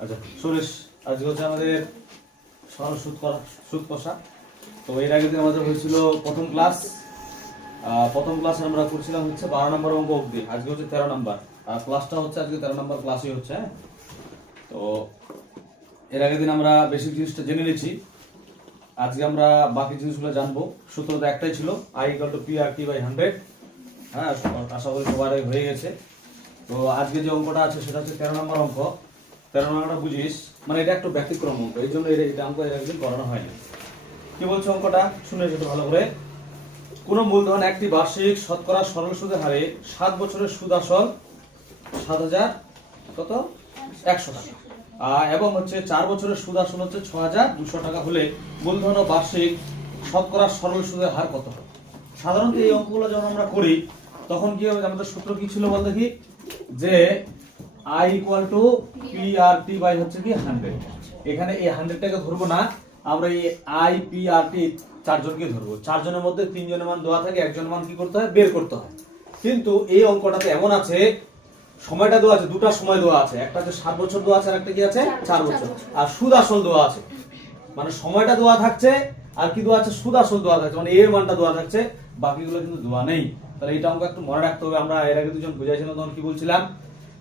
আচ্ছা সুরেশ, আজকে হচ্ছে আমাদের সরল সুদ কষা। তো এর আগে দিন আমাদের হয়েছিল প্রথম ক্লাসে আমরা করছিলাম হচ্ছে 12 নম্বর অঙ্ক অবধি। আজকে হচ্ছে 13 নম্বর, আর ক্লাসটা হচ্ছে আজকে 13 নম্বর ক্লাসই হচ্ছে। হ্যাঁ, তো এর আগের দিন আমরা বেসিক জিনিসটা জেনে নিয়েছি। আজকে আমরা বাকি জিনিসগুলো জানবো। সূত্রটা একটাই ছিল, I = PRT/100। হ্যাঁ, আশা করি সবার হয়ে গেছে। তো আজকে যে অঙ্কটা আছে সেটা হচ্ছে 13 নম্বর অঙ্ক। 13 নম্বরটা বুঝিস, মানে এটা একটু ব্যতিক্রম অঙ্ক, এই জন্য এটা অঙ্ক এর একদিন করানো হয়নি। কি বলছে অঙ্কটা শুনে যেতে ভালো করে। কোন মূলধন একটি বার্ষিক শতকরা সরল সুদের হারে 7 বছরের সুদ আসল 7,000 কত 100 টাকা, এবং হচ্ছে 4 বছরের সুদ আসল হচ্ছে 6,200 টাকা হলে মূলধন ও বার্ষিক শতকরা সরল সুদের হার কত হবে? সাধারণত এই অঙ্কগুলো যখন আমরা করি তখন কি হবে, আমাদের সূত্র কি ছিল বল দেখি, যে I = PRT হচ্ছে কি 100। এখানে এই 100টাকে ধরবো না, আমরা এই I PRT চারজনকে ধরবো। চারজনের মধ্যে তিনজনের মান দেওয়া থাকে, একজনের মান কি করতে হয়, বের করতে হয়। কিন্তু এই অঙ্কটাতে এমন আছে, সময়টা দেওয়া আছে, দুটা সময় দেওয়া আছে, একটা হচ্ছে 7 বছর দেওয়া আছে আর একটা কি আছে 4 বছর, আর সুদ আসল দেওয়া আছে। মানে সময়টা দেওয়া থাকছে আর কি দেওয়া আছে, সুদ আসল দেওয়া থাকছে, মানে এর মানটা দেওয়া থাকছে, বাকিগুলো কিন্তু দেওয়া নেই। তাহলে এটা অঙ্ক একটু মনে রাখতে হবে। আমরা এর আগে দুজন বুঝাইছিলাম, তখন কি বলছিলাম,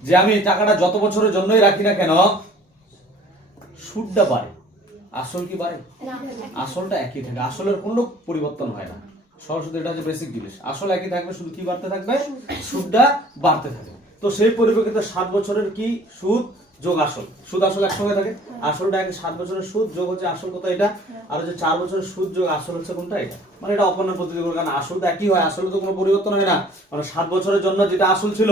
যে আমি টাকাটা যত বছরের জন্যই রাখি না কেন, সুদটা বাড়ে, আসল কি বাড়ে? আসলটা একই থাকে, আসলের কোনো পরিবর্তন হয় না। সরল এটা হচ্ছে বেসিক জিনিস, আসল একই থাকবে, শুধু কি বাড়তে থাকবে, সুদটা বাড়তে থাকবে। তো সেই পরিপ্রেক্ষিতে 7 বছরের কি সুদ যোগ আসল, সুদ আসল একসঙ্গে থাকে। আসলটা 7 বছরের সুদ যোগ হচ্ছে আসল কত এটা, আর হচ্ছে 4 বছরের সুদ যোগ আসল হচ্ছে কোনটা, এটা। মানে এটা অপূর্ণাঙ্গ পদ্ধতি করে, কারণ আসল তো একই হয়, আসলে তো কোনো পরিবর্তন হয় না। মানে 7 বছরের জন্য যেটা আসল ছিল,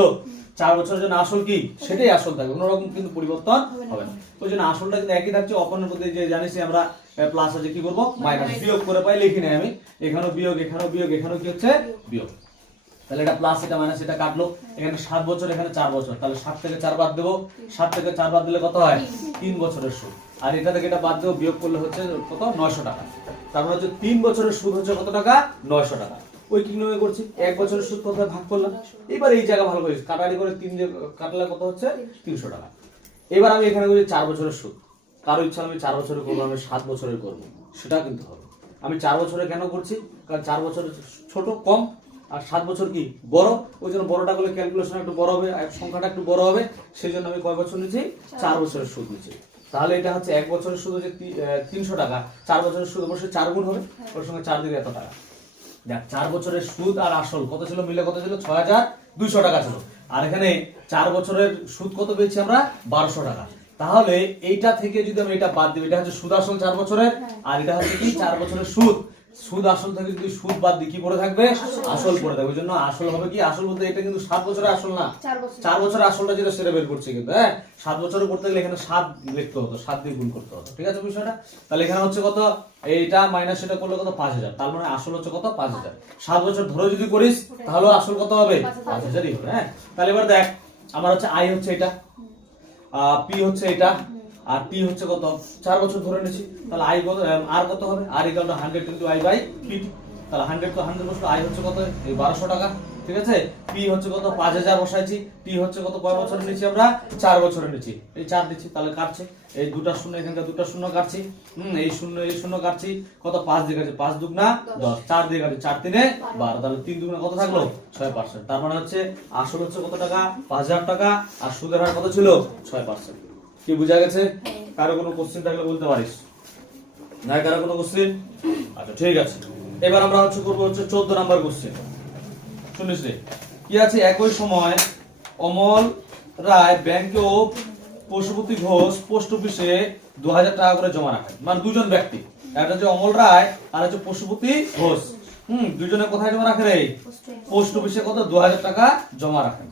4 বছরের জন্য আসল কি, সেটাই আসল থাকবে, কোনো রকম কিন্তু পরিবর্তন হবে না। ওই জন্য আসলটা কিন্তু একই থাকছে। অপূর্ণাঙ্গ পদ্ধতি যে জানিস আমরা, প্লাস আছে কি করব, মাইনাস, বিয়োগ করে পাই, লিখি নাই আমি, এখানেও বিয়োগ, এখানেও বিয়োগ, এখানেও কি হচ্ছে বিয়োগ। তাহলে এটা প্লাস, এটা মাইনাস, এটা কাটলো। এখানে 7 বছর, এখানে 4 বছর, তাহলে 7 থেকে 4 বাদ দেবো। 7 থেকে 4 বাদ দিলে কত হয়, 3 বছরের সুদ। আর এটা থেকে এটা বাদ দেবো, বিয়োগ করলে হচ্ছে কত, 900 টাকা। তারপর হচ্ছে 3 বছরের সুদ হচ্ছে কত টাকা, 900 টাকা। ওই কি নিয়মে করছি, 1 বছরের সুদ কত ভাগ করলাম। এবার এই জায়গা ভালো করিস, কাটারি করে 3 দিয়ে কাটলে কত হচ্ছে 300 টাকা। এবার আমি এখানে বলি 4 বছরের সুদ, কারো ইচ্ছা আমি 4 বছরের করবো, আমি 7 বছরের করবো, সেটা কিন্তু হবে। আমি 4 বছরে কেন করছি, কারণ 4 বছর ছোট কম, আর 7 বছর কি বড়, ওই জন্য বড়টা করলে ক্যালকুলেশন একটু বড় হবে, সংখ্যাটা একটু বড় হবে, সেই জন্য আমি কয় বছর নিচ্ছি, 4 বছরের সুদ নিচ্ছি। তাহলে এটা হচ্ছে 1 বছরের সুদ হচ্ছে 300 টাকা, 4 বছরের সুদ অবশ্যই 4 গুণ হবে, ওর সঙ্গে 4 দিকে এত টাকা। দেখ, 4 বছরের সুদ আর আসল কত ছিল, মিলে কত ছিল, 6,200 টাকা ছিল। আর এখানে 4 বছরের সুদ কত পেয়েছি আমরা, 1200 টাকা। তাহলে এইটা থেকে যদি আমরা এটা বাদ দিই, এটা হচ্ছে সুদ আসল 4 বছরের, আর এটা হচ্ছে কি 4 বছরের সুদ। সুদ আসল থেকে যদি সুদ বাদ দিই, কি পড়ে থাকবে, আসল পড়ে থাকবে। ওই জন্য আসল হবে কি, আসল বলতে এটা কিন্তু 7 বছরের আসল না, 4 বছরের আসলটা যেটা সেটা বের করছে কিন্তু। হ্যাঁ, 7 বছরে করতে গেলে এখানে 7 লিখতে হতো, 7 দিয়ে গুণ করতে হতো, ঠিক আছে বিষয়টা। তাহলে এখানে হচ্ছে কত, এইটা মাইনাস সেটা করলে কত, 5,000। তার মানে আসল হচ্ছে কত, 5,000। 7 বছর ধরে যদি করিস তাহলে আসল কত হবে, 5,000ই হবে। হ্যাঁ, তাহলে এবার দেখ, আমার হচ্ছে আই হচ্ছে এটা, পি হচ্ছে এটা, আর টি হচ্ছে কত, 4 বছর ধরে নিয়েছি। তাহলে আই কত, আর কত হবে, আর = 100 * I/P। তাহলে 100 তো 100 বসলো, আই হচ্ছে কত, এই 1200 টাকা, ঠিক আছে। পি হচ্ছে কত, 5,000 বসাইছি। টি হচ্ছে কত, কয় বছরে নিয়েছি আমরা, 4 বছরে নিয়েছি, এই 4 দিচ্ছি, তাহলে কাটছে, এই দুটা শূন্য, এখানকার দুটা শূন্য কাটছি, এই শূন্য এই শূন্য কাটছি, কত 5 দিয়ে কাটছি, 5 দুগুণা 10, 4 দিয়ে কাটছি, 4 3 12, তাহলে 3 দুগুণা কত থাকলো, 6%। তার মানে হচ্ছে আসল হচ্ছে কত টাকা, 5,000 টাকা, আর সুদের হার কত ছিল, 6%। কি বুঝা গেছে? কারো কোনো কোশ্চেন থাকলে বলতে পারিস, না কারো কোনো কোশ্চেন? আচ্ছা ঠিক আছে, এবার আমরা হচ্ছে করবো হচ্ছে 14 নাম্বার কোশ্চেন। শুনিস রে, কি আছে, একই সময় অমল রায় ব্যাংকে ও পশুপতি ঘোষ পোস্ট অফিসে 2,000 টাকা করে জমা রাখেন। মানে দুজন ব্যক্তি, একটা হচ্ছে অমল রায় আর হচ্ছে পশুপতি ঘোষ। দুজনে কোথায় জমা রাখে রে, পোস্ট অফিসে কত, 2,000 টাকা জমা রাখেন।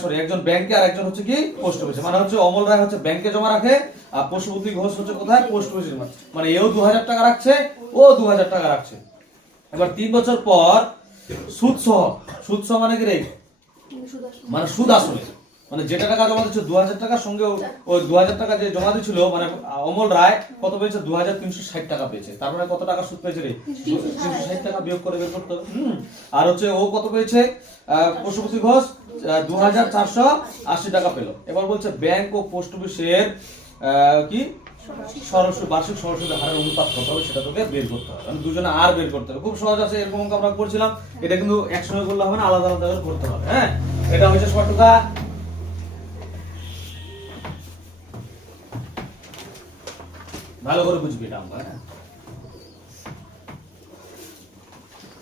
সরি, একজন ব্যাংকে আর একজন হচ্ছে কি পোস্ট অফিসে। মানে হচ্ছে অমল রায় হচ্ছে ব্যাংকে জমা রাখে, আর পশুপতি ঘোষ হচ্ছে কোথায়, পোস্ট অফিসে। মানে এও 2,000 টাকা রাখছে, ও 2,000 টাকা রাখছে। এবার 3 বছর পর সুদ সহ মানে কি রে, মানে সুদ আসলে, মানে যেটা টাকা জমা দিচ্ছে 2,000 টাকার সঙ্গে ওই 2,000 টাকা যে জমা দিচ্ছিল, মানে অমল রায় কত পেয়েছে, 2,360 টাকা পেয়েছে। তার মানে কত টাকা সুদ পেয়েছে রে, 360 টাকা বিয়োগ করে বের করতে হবে। আর হচ্ছে ও কত পেয়েছে, পশুপতি ঘোষ 2480 টাকা পেল। এবার বলছে ব্যাংক ও পোস্ট অফিসের কি সরল সুদ, বার্ষিক সরল সুদের হারের অনুপাত কত হবে সেটা তোকে বের করতে হবে। মানে দুজনে আর বের করতে হবে, খুব সহজ আছে। এরকম অঙ্ক আমরা করছিলাম, এটা কিন্তু একসঙ্গে করলে হবে না, আলাদা আলাদা করে করতে হবে। হ্যাঁ, এটা হচ্ছে শর্টকা। ভালো করে বুঝবি এটা আমরা। হ্যাঁ,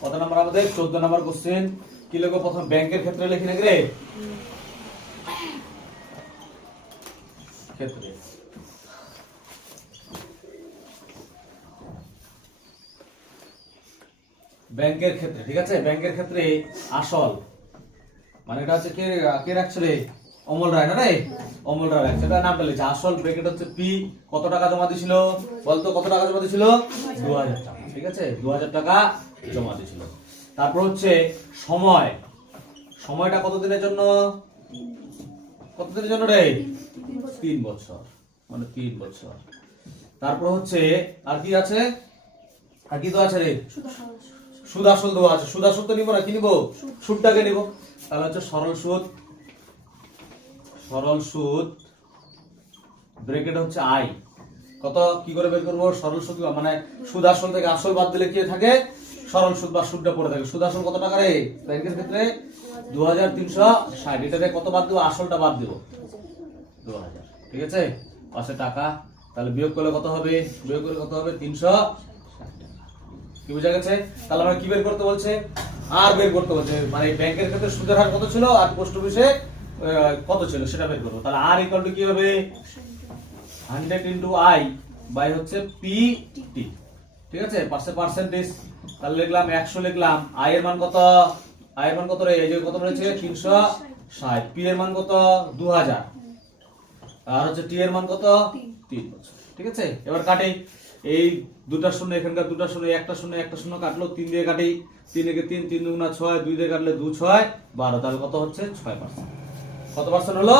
কত নাম্বার আমাদের? 14 নাম্বার কোশ্চেন। কি লিখবো প্রথম? ব্যাংকের ক্ষেত্রে লিখি নাকি রে? ক্ষেত্রে ব্যাংকের ক্ষেত্রে, ঠিক আছে। ব্যাংকের ক্ষেত্রে আসল মানে এটা হচ্ছে কে কে রাখছে রে? অমল রায় না রে? অমল রায় রাখছে। এটা নামটা লিখছে। আসল ব্র্যাকেট হচ্ছে পি। কত টাকা জমা দিছিল বলতো? কত টাকা জমা দিছিল? 2000 টাকা, ঠিক আছে। 2000 টাকা জমা দিছিল। তারপর হচ্ছে সময়, সময়টা কত দিনের জন্য? কত দিনের জন্য রে? 3 বছর, মানে 3 বছর। তারপর হচ্ছে আর কি আছে? আর কি তো আছে রে? সুদ আসল দেওয়া আছে। সুদ আসল তো নিব না, কি নিব? সুদটাকে নিব। তাহলে হচ্ছে সরল সুদ। সরল সুদ ব্র্যাকেট হচ্ছে আই। কত কি করে বের করব? সরল সুদ মানে সুদ আসল থেকে আসল বাদ দিলে কি থাকে? সরল সুদ বা সুদটা পড়ে থাকে। সুদ আসল কত টাকা রে? ব্যাংকের ক্ষেত্রে 2360। এটাতে কত বাদ দেব? আসলটা বাদ দেব 2000, ঠিক আছে। পাশে টাকা, তাহলে বিয়োগ করলে কত হবে? বিয়োগ করলে কত হবে? 360 টাকা। কি বোঝা গেছে? তাহলে আমরা কি বের করতে বলছে? আর বের করতে বলছে, মানে ব্যাংকের ক্ষেত্রে সুদের হার কত ছিল আর পোস্ট অফিসে কত ছিল সেটা বের করবো। তাহলে আর ইকুয়াল টু কি হবে? 100 ইনটু আই বাই হচ্ছে পি টি, ঠিক আছে। পার্সেন্টেজ। তাহলে লিখলাম 100, লিখলাম আই এর মান কত? আই এর মান কত রে? এই যে কত বলেছে? 360। পি এর মান কত? 2000। আর হচ্ছে টি এর মান কত? 3 বছর, ঠিক আছে। এবার কাটি। এই দুটা শূন্য, এখানকার দুটা শূন্য, একটা শূন্য একটা শূন্য কাটলো, 3 দিয়ে কাটি। 3 একে 3, 3 দুগুণা 6, 2 দিয়ে কাটলে 2 6 12। তাহলে কত হচ্ছে? 6%। কত পার্সেন্ট হলো?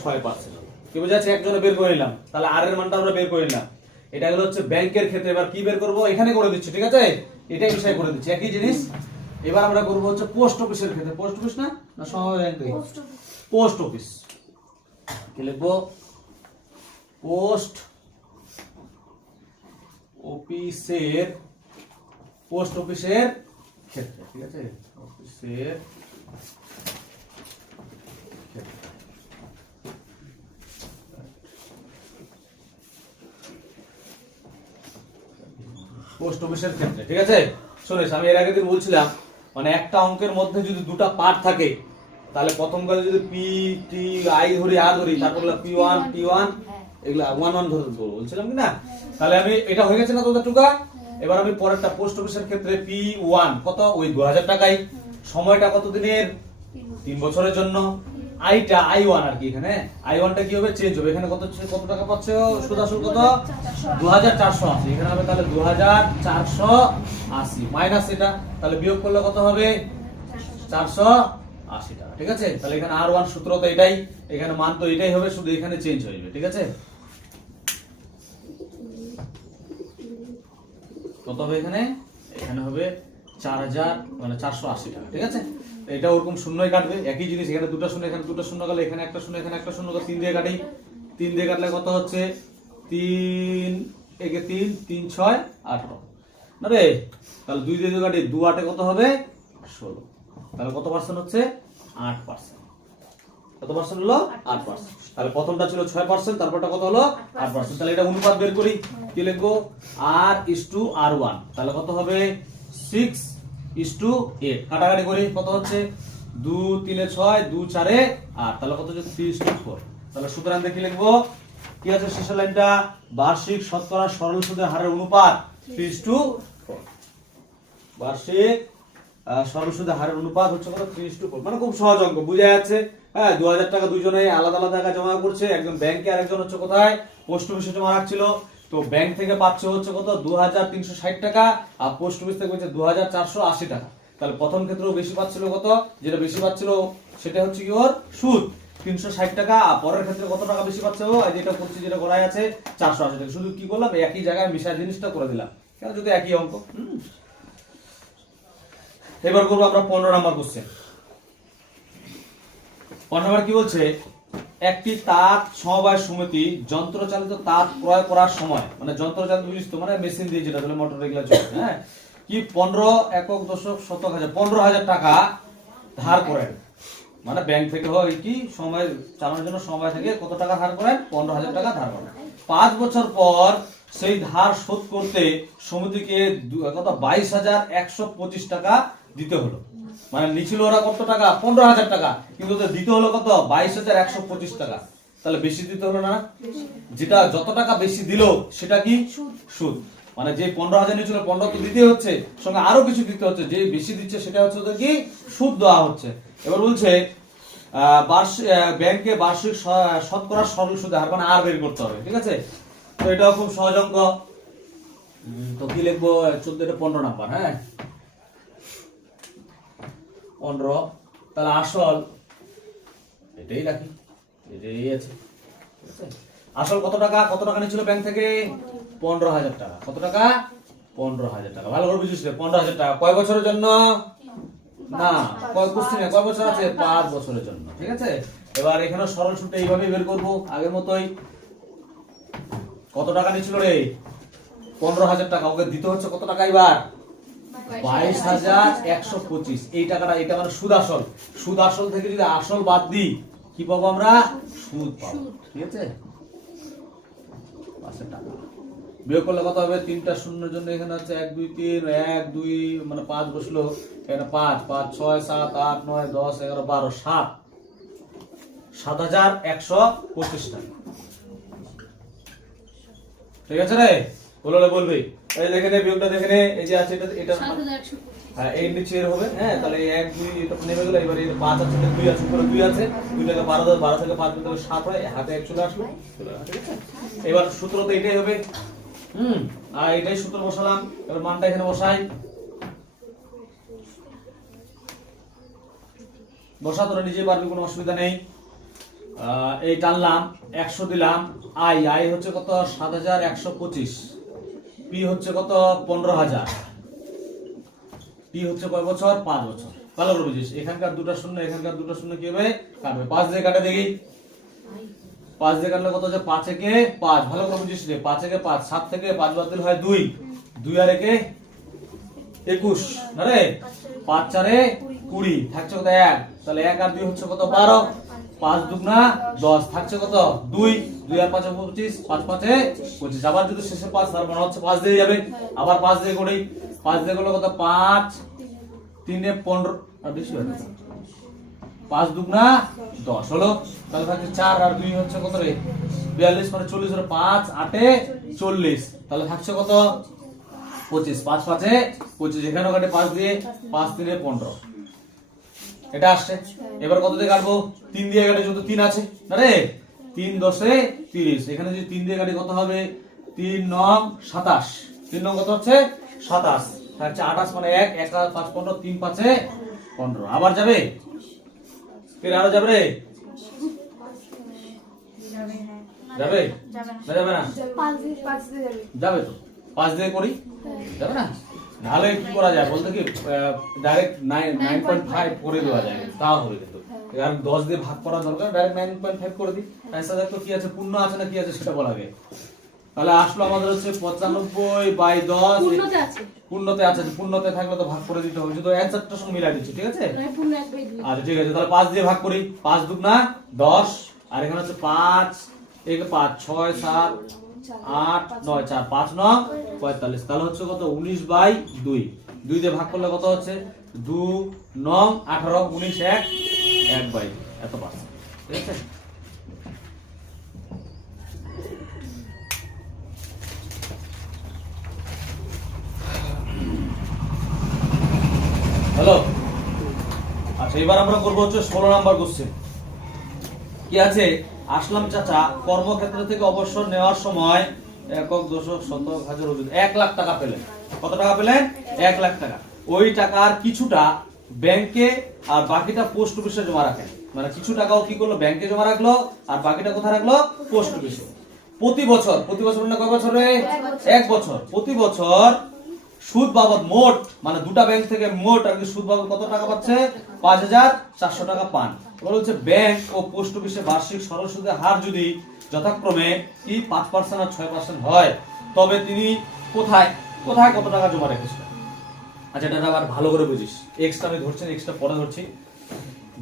6%। কি বোঝাচ্ছে? একজনে বের করে নিলাম। তাহলে আর এর মানটা আমরা বের করে নিলাম। এটা হলো হচ্ছে ব্যাংকের ক্ষেত্রে। এবার কি বের করব? এখানে করে দিচ্ছি, ঠিক আছে। এটাই বিষয় করে দিচ্ছি, একই জিনিস। এবার আমরা করব হচ্ছে পোস্ট অফিসের ক্ষেত্রে। পোস্ট অফিস না না সমবায় ব্যাংক? Post office. কি লিখবো? পোস্ট অফিসের, পোস্ট অফিসের ক্ষেত্রে, ঠিক আছে। অফিসের পোস্ট অফিসের ক্ষেত্রে, ঠিক আছে। শুনিস, আমি এর আগের দিন বলছিলাম, মানে একটা অঙ্কের মধ্যে যদি দুটা পার্ট থাকে, তাহলে প্রথম কালে যদি পি টি আই ধরি, আর ধরি, তারপর P1 T1 এগুলা 1 1 ধরে বলছিলাম কি না? তাহলে আমি এটা হয়ে গেছে না তোদের টুকা? এবার আমি পরেরটা পোস্ট অফিসের ক্ষেত্রে P1 কত? ওই 2000 টাকাই। সময়টা কত দিনের? 3 বছরের জন্য। আইটা I1 আর কি, এখানে I1টা কি হবে? চেঞ্জ হবে। এখানে কত কত টাকা পাচ্ছে? সুদ আসল কত? 2480। এখানে হবে তাহলে 2480 মাইনাস এটা, তাহলে বিয়োগ করলে কত হবে? 480 টাকা, ঠিক আছে। তাহলে এখানে R1 সূত্র তো এটাই, এখানে মান তো এটাই হবে, শুধু এখানে চেঞ্জ হয়ে যাবে, ঠিক আছে। কত হবে এখানে? এখানে হবে 4000 মানে 480 টাকা, ঠিক আছে। এটা ওরকম শূন্যই কাটবে, একই জিনিস। এখানে দুটো শূন্য, এখানে দুটো শূন্য গেলে এখানে একটা শূন্য, এখানে একটা শূন্য, 3 দিয়ে কাটি। 3 দিয়ে কাটলে কত হচ্ছে? 3 একে 3, 3 6 18 না রে? তাহলে 2 দিয়ে কাটি, 2 8 কত হবে? 16। তাহলে কত পার্সেন্ট হচ্ছে? 8%। কত পার্সেন্ট হলো? 8%। তাহলে প্রথমটা ছিল 6%, তারপরটা কত হলো? 8%। তাহলে এটা অনুপাত বের করি। কি লিখবো? R/R1। তাহলে কত হবে? 6/8। কাটাকাটি করি, কত হচ্ছে? 2 3 6, 2 4 8। তাহলে কত হচ্ছে? 3/4। তাহলে সুতরাং দেখি লিখবো কি আছে শেষের লাইনটা? বার্ষিক শতকরা সরল সুদের হারের অনুপাত 3/4। বার্ষিক সরল সুদের হারের অনুপাত হচ্ছে কত? 3/4। মানে খুব সহজ অঙ্ক, বুঝা যাচ্ছে। হ্যাঁ, 2000 টাকা দুইজনে আলাদা আলাদা টাকা জমা করছে। একজন ব্যাংকে, আরেকজন হচ্ছে কোথায়? পোস্ট অফিসে জমা রাখছিল। তো ব্যাংক থেকে পাচ্ছে হচ্ছে কত? 2360 টাকা, আর পোস্ট অফিস থেকে হচ্ছে 2480 টাকা। তাহলে প্রথম ক্ষেত্রেও বেশি পাচ্ছিল কত? যেটা বেশি পাচ্ছিল সেটা হচ্ছে কি ওর সুদ 360 টাকা। আর পরের ক্ষেত্রে কত টাকা বেশি পাচ্ছে ও? যেটা করছে, যেটা করাই আছে 480 টাকা। শুধু কি করলাম? একই জায়গায় মিশা জিনিসটা করে দিলাম, কেন? যদি একই অঙ্ক। এবার করবো আমরা 15 নাম্বার কোশ্চেন। 15 নম্বর কি বলছে, একটি তাঁত সমবায় সমিতি যন্ত্রচালিত তাঁত ক্রয় করার সময়, মানে যন্ত্রচালিত বুঝিস তো, মানে মেশিন দিয়ে যেটা তাহলে মোটর রেগুলার চলছে, হ্যাঁ, কি 15 একক দশক শতক হাজার 15,000 টাকা ধার করেন, মানে ব্যাংক থেকে হয় কি সময় চালানোর জন্য সময় থেকে কত টাকা ধার করেন, 15,000 টাকা ধার করেন। 5 বছর পর সেই ধার শোধ করতে সমিতিকে কত 22,125 টাকা দিতে হলো। মানে নিছিল ওরা কত টাকা, 15,000 টাকা, কিন্তু ওদের দিতে হলো কত, 22,125 টাকা। তাহলে বেশি দিতে হলো না? যেটা যত টাকা বেশি দিল সেটা কি সুদ। মানে যে 15,000 নিয়েছিল 15 তো দিতে হচ্ছে, সঙ্গে আরো কিছু দিতে হচ্ছে, যে বেশি দিচ্ছে সেটা হচ্ছে ওদের কি সুদ দেওয়া হচ্ছে। এবার বলছে ব্যাংকে বার্ষিক শতকরা সরল সুদের হার, মানে আর বের করতে হবে, ঠিক আছে। তো এটাও খুব সহজ অঙ্ক। তো কি লিখবো, 14 এটা 15 নাম্বার, হ্যাঁ 15। তাহলে আসল এটাই রাখি, এটাই আছে, ঠিক আছে। আসল কত টাকা, কত টাকা নিয়েছিল ব্যাংক থেকে, 15,000 টাকা। কত টাকা, 15,000 টাকা। ভালো করে বুঝিস, 15,000 টাকা কয় বছরের জন্য, না কয় কোশ্চেনে কয় বছর আছে, 5 বছরের জন্য, ঠিক আছে। এবার এখানে সরল সুদটা এইভাবে বের করব আগের মতোই। কত টাকা নিয়েছিল রে, 15,000 টাকা, ওকে দিতে হচ্ছে কত টাকা এবার, 22,125। এই টাকাটা, এটা মানে সুদ আসল। সুদ আসল থেকে যদি আসল বাদ দিই কি পাবো আমরা, সুদ পাবো, ঠিক আছে। 5 টাকা বিয়োগ করলে কত হবে, 3টা শূন্যের জন্য এখানে হচ্ছে 1 2 3 1 2 মানে 5 বসলো, এখানে 5 5 6 7 8 9 10 11 12 7 7,125 টাকা, ঠিক আছে রে। বললে বলবি, এই দেখে নে বিয়োগটা দেখে নে, এই যে আছে এটা, এটা হ্যাঁ এই নিচে এর হবে, হ্যাঁ তাহলে 1 2 এটা নেমে গেল। এবারে 5 আছে 2 আছে, উপরে 2 আছে, 2 টাকা 12 12 থেকে 5 তাহলে 7 হয়, হাতে 1 চলে আসলো, ঠিক আছে। এবার সূত্র তো এটাই হবে, আর এটাই সূত্র বসালাম। এবার মানটা এখানে বসাই, বসা তোরা নিজে পারবি, কোনো অসুবিধা নেই। এই টানলাম 100 দিলাম, আই হচ্ছে কত 7,125, পি হচ্ছে কত 15,000, টি হচ্ছে কয় বছর, 5 বছর। ভালো করে বুঝিস, এখানকার দুটো শূন্য এখানকার দুটো শূন্য কি হবে, কাটবে। 5 দিয়ে কাটে দেখি, 5 দিয়ে কাটলে কত হচ্ছে, 5 একে 5। ভালো করে বুঝিস রে, 5 একে 5, 7 থেকে 5 বাদ দিলে হয় 2, 2 আর একে 21 না রে, 5 4 20, থাকছে কত 1, তাহলে 1 আর 2 হচ্ছে কত 12, 5 দুগুণা 10, থাকছে কত 2, 2 আর 5 25, 5 5 25। আবার যদি শেষে 5, তার মানে হচ্ছে 5 দিয়ে যাবে, আবার 5 দিয়ে করি, 5 দিয়ে করলে কত 5 3 এ 15 আর বেশি হয়, 5 দুগুণা 10 হলো। তাহলে থাকছে 4 আর 2 হচ্ছে কত রে, 42, মানে 40 হলো, 5 8 এ 40, তাহলে থাকছে কত 25, 5 5 এ 25, এখানেও কাটে 5 দিয়ে, 5 3 এ 15, এটা আসছে। এবার কত দিয়ে কাটবো, 3 দিয়ে কাটে, যেহেতু 3 আছে না রে, 3 10 এ 30, এখানে যদি 3 দিয়ে কাটি কত হবে, 3 9 27, 3 9 কত হচ্ছে 27, থাকছে 28, মানে 1 1 5 15, 3 5 এ 15। আবার যাবে, ফের আরো যাবে রে, যাবে না যাবে না, 5 দিয়ে যাবে, যাবে তো 5 দিয়ে করি, যাবে না। নাহলে কি করা যায় বলতে, কি ডাইরেক্ট 9.5 করে দেওয়া যায়, তাও হবে কিন্তু, কারণ 10 দিয়ে ভাগ করা দরকার, ডাইরেক্ট 9.5 করে দিই। ऐसा দেখো কি আছে, পূর্ণ আছে না কি আছে সেটা বলা আগে। তাহলে আসলো আমাদের হচ্ছে 95/10, পূর্ণতে আছে, পূর্ণতে আছে, পূর্ণতে থাকলে তো ভাগ করে দিতে হবে, শুধু অ্যানসারটার সঙ্গে মিলাই দিচ্ছি, ঠিক আছে। পূর্ণ 1/2। আচ্ছা ঠিক আছে, তাহলে 5 দিয়ে ভাগ করি, 5 দুগুণা 10, আর এখানে হচ্ছে 5 1 5 6 7 8 9 4 5 9 45, তাহলে হচ্ছে কত 19/2, 2 দিয়ে ভাগ করলে কত হচ্ছে 2 9 18 19 1 1/2, এত পাস, ঠিক আছে। হ্যালো, আচ্ছা এবার আমরা করবো হচ্ছে 16 নাম্বার কোশ্চেন। কি আছে, আসলাম চাচা কর্মক্ষেত্র থেকে অবসর নেওয়ার সময় একক দশক শতক হাজার 1 লাখ টাকা পেলেন। কত টাকা পেলেন, 1 লাখ টাকা। ওই টাকার কিছুটা ব্যাংকে আর বাকিটা পোস্ট অফিসে জমা রাখেন, মানে কিছু টাকাও কি করলো, ব্যাংকে জমা রাখলো, আর বাকিটা কোথায় রাখলো, পোস্ট অফিসে। প্রতি বছর মানে কয় বছরে, 1 বছর, প্রতি বছর সুদ বাবদ মোট মানে দুটা ব্যাংক থেকে মোট আর কি সুদ বাবদ কত টাকা পাচ্ছে 5,400 টাকা পান। এবার হচ্ছে ব্যাংক ও পোস্ট অফিসে বার্ষিক সরল সুদের হার যদি যথাক্রমে কি 5% আর 6% হয় তবে তিনি কোথায় কোথায় কত টাকা জমা রেখেছিলেন। আচ্ছা এটা আবার ভালো করে বুঝিস, এক্সটা আমি ধরছি না, এক্সটা পরে ধরছি।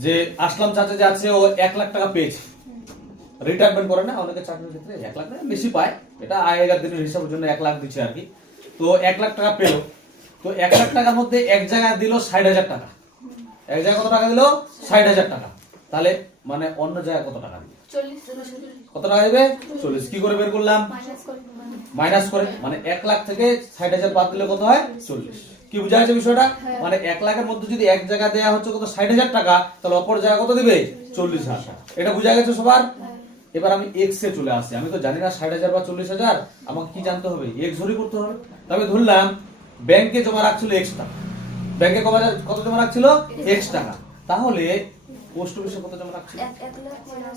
যে আসলাম চাচা যে আছে ও 1 লাখ টাকা পেয়েছে, রিটায়ারমেন্ট করে না অনেকে চাকরির ক্ষেত্রে 1 লাখ টাকা বেশি পায়, এটা আগেকার দিনের হিসাবের জন্য 1 লাখ দিচ্ছে আর কি। তো 1 লাখ টাকা পেল, তো 1 লাখ টাকার মধ্যে এক জায়গায় দিল 60,000 টাকা, এক জায়গায় কত টাকা দিল 60,000 টাকা, তাহলে মানে অন্য জায়গায় কত টাকা দিবে, 40 কত টাকা দিবে 40। কি করে বের করলাম, মাইনাস করে, মানে 1 লাখ থেকে 60,000 বাদ দিলে কত হয় 40। কি বুঝা যাচ্ছে বিষয়টা, মানে 1 লাখের মধ্যে যদি এক জায়গায় দেয়া হচ্ছে কত 60,000 টাকা, তাহলে অপর জায়গায় কত দিবে 40,000 টাকা। এটা বুঝা গেছে সবার। এবার আমি এক্স এ চলে আসি, আমি তো জানি না 60,000 বা 40,000, আমাকে কি জানতে হবে, এক্স ধরে করতে হবে। তবে ধরলাম ব্যাংকে জমা রাখছিল এক্স টাকা, ব্যাংকে কত জমা রাখছিল এক্স টাকা, তাহলে পোস্ট অফিসে কত জমা রাখছিল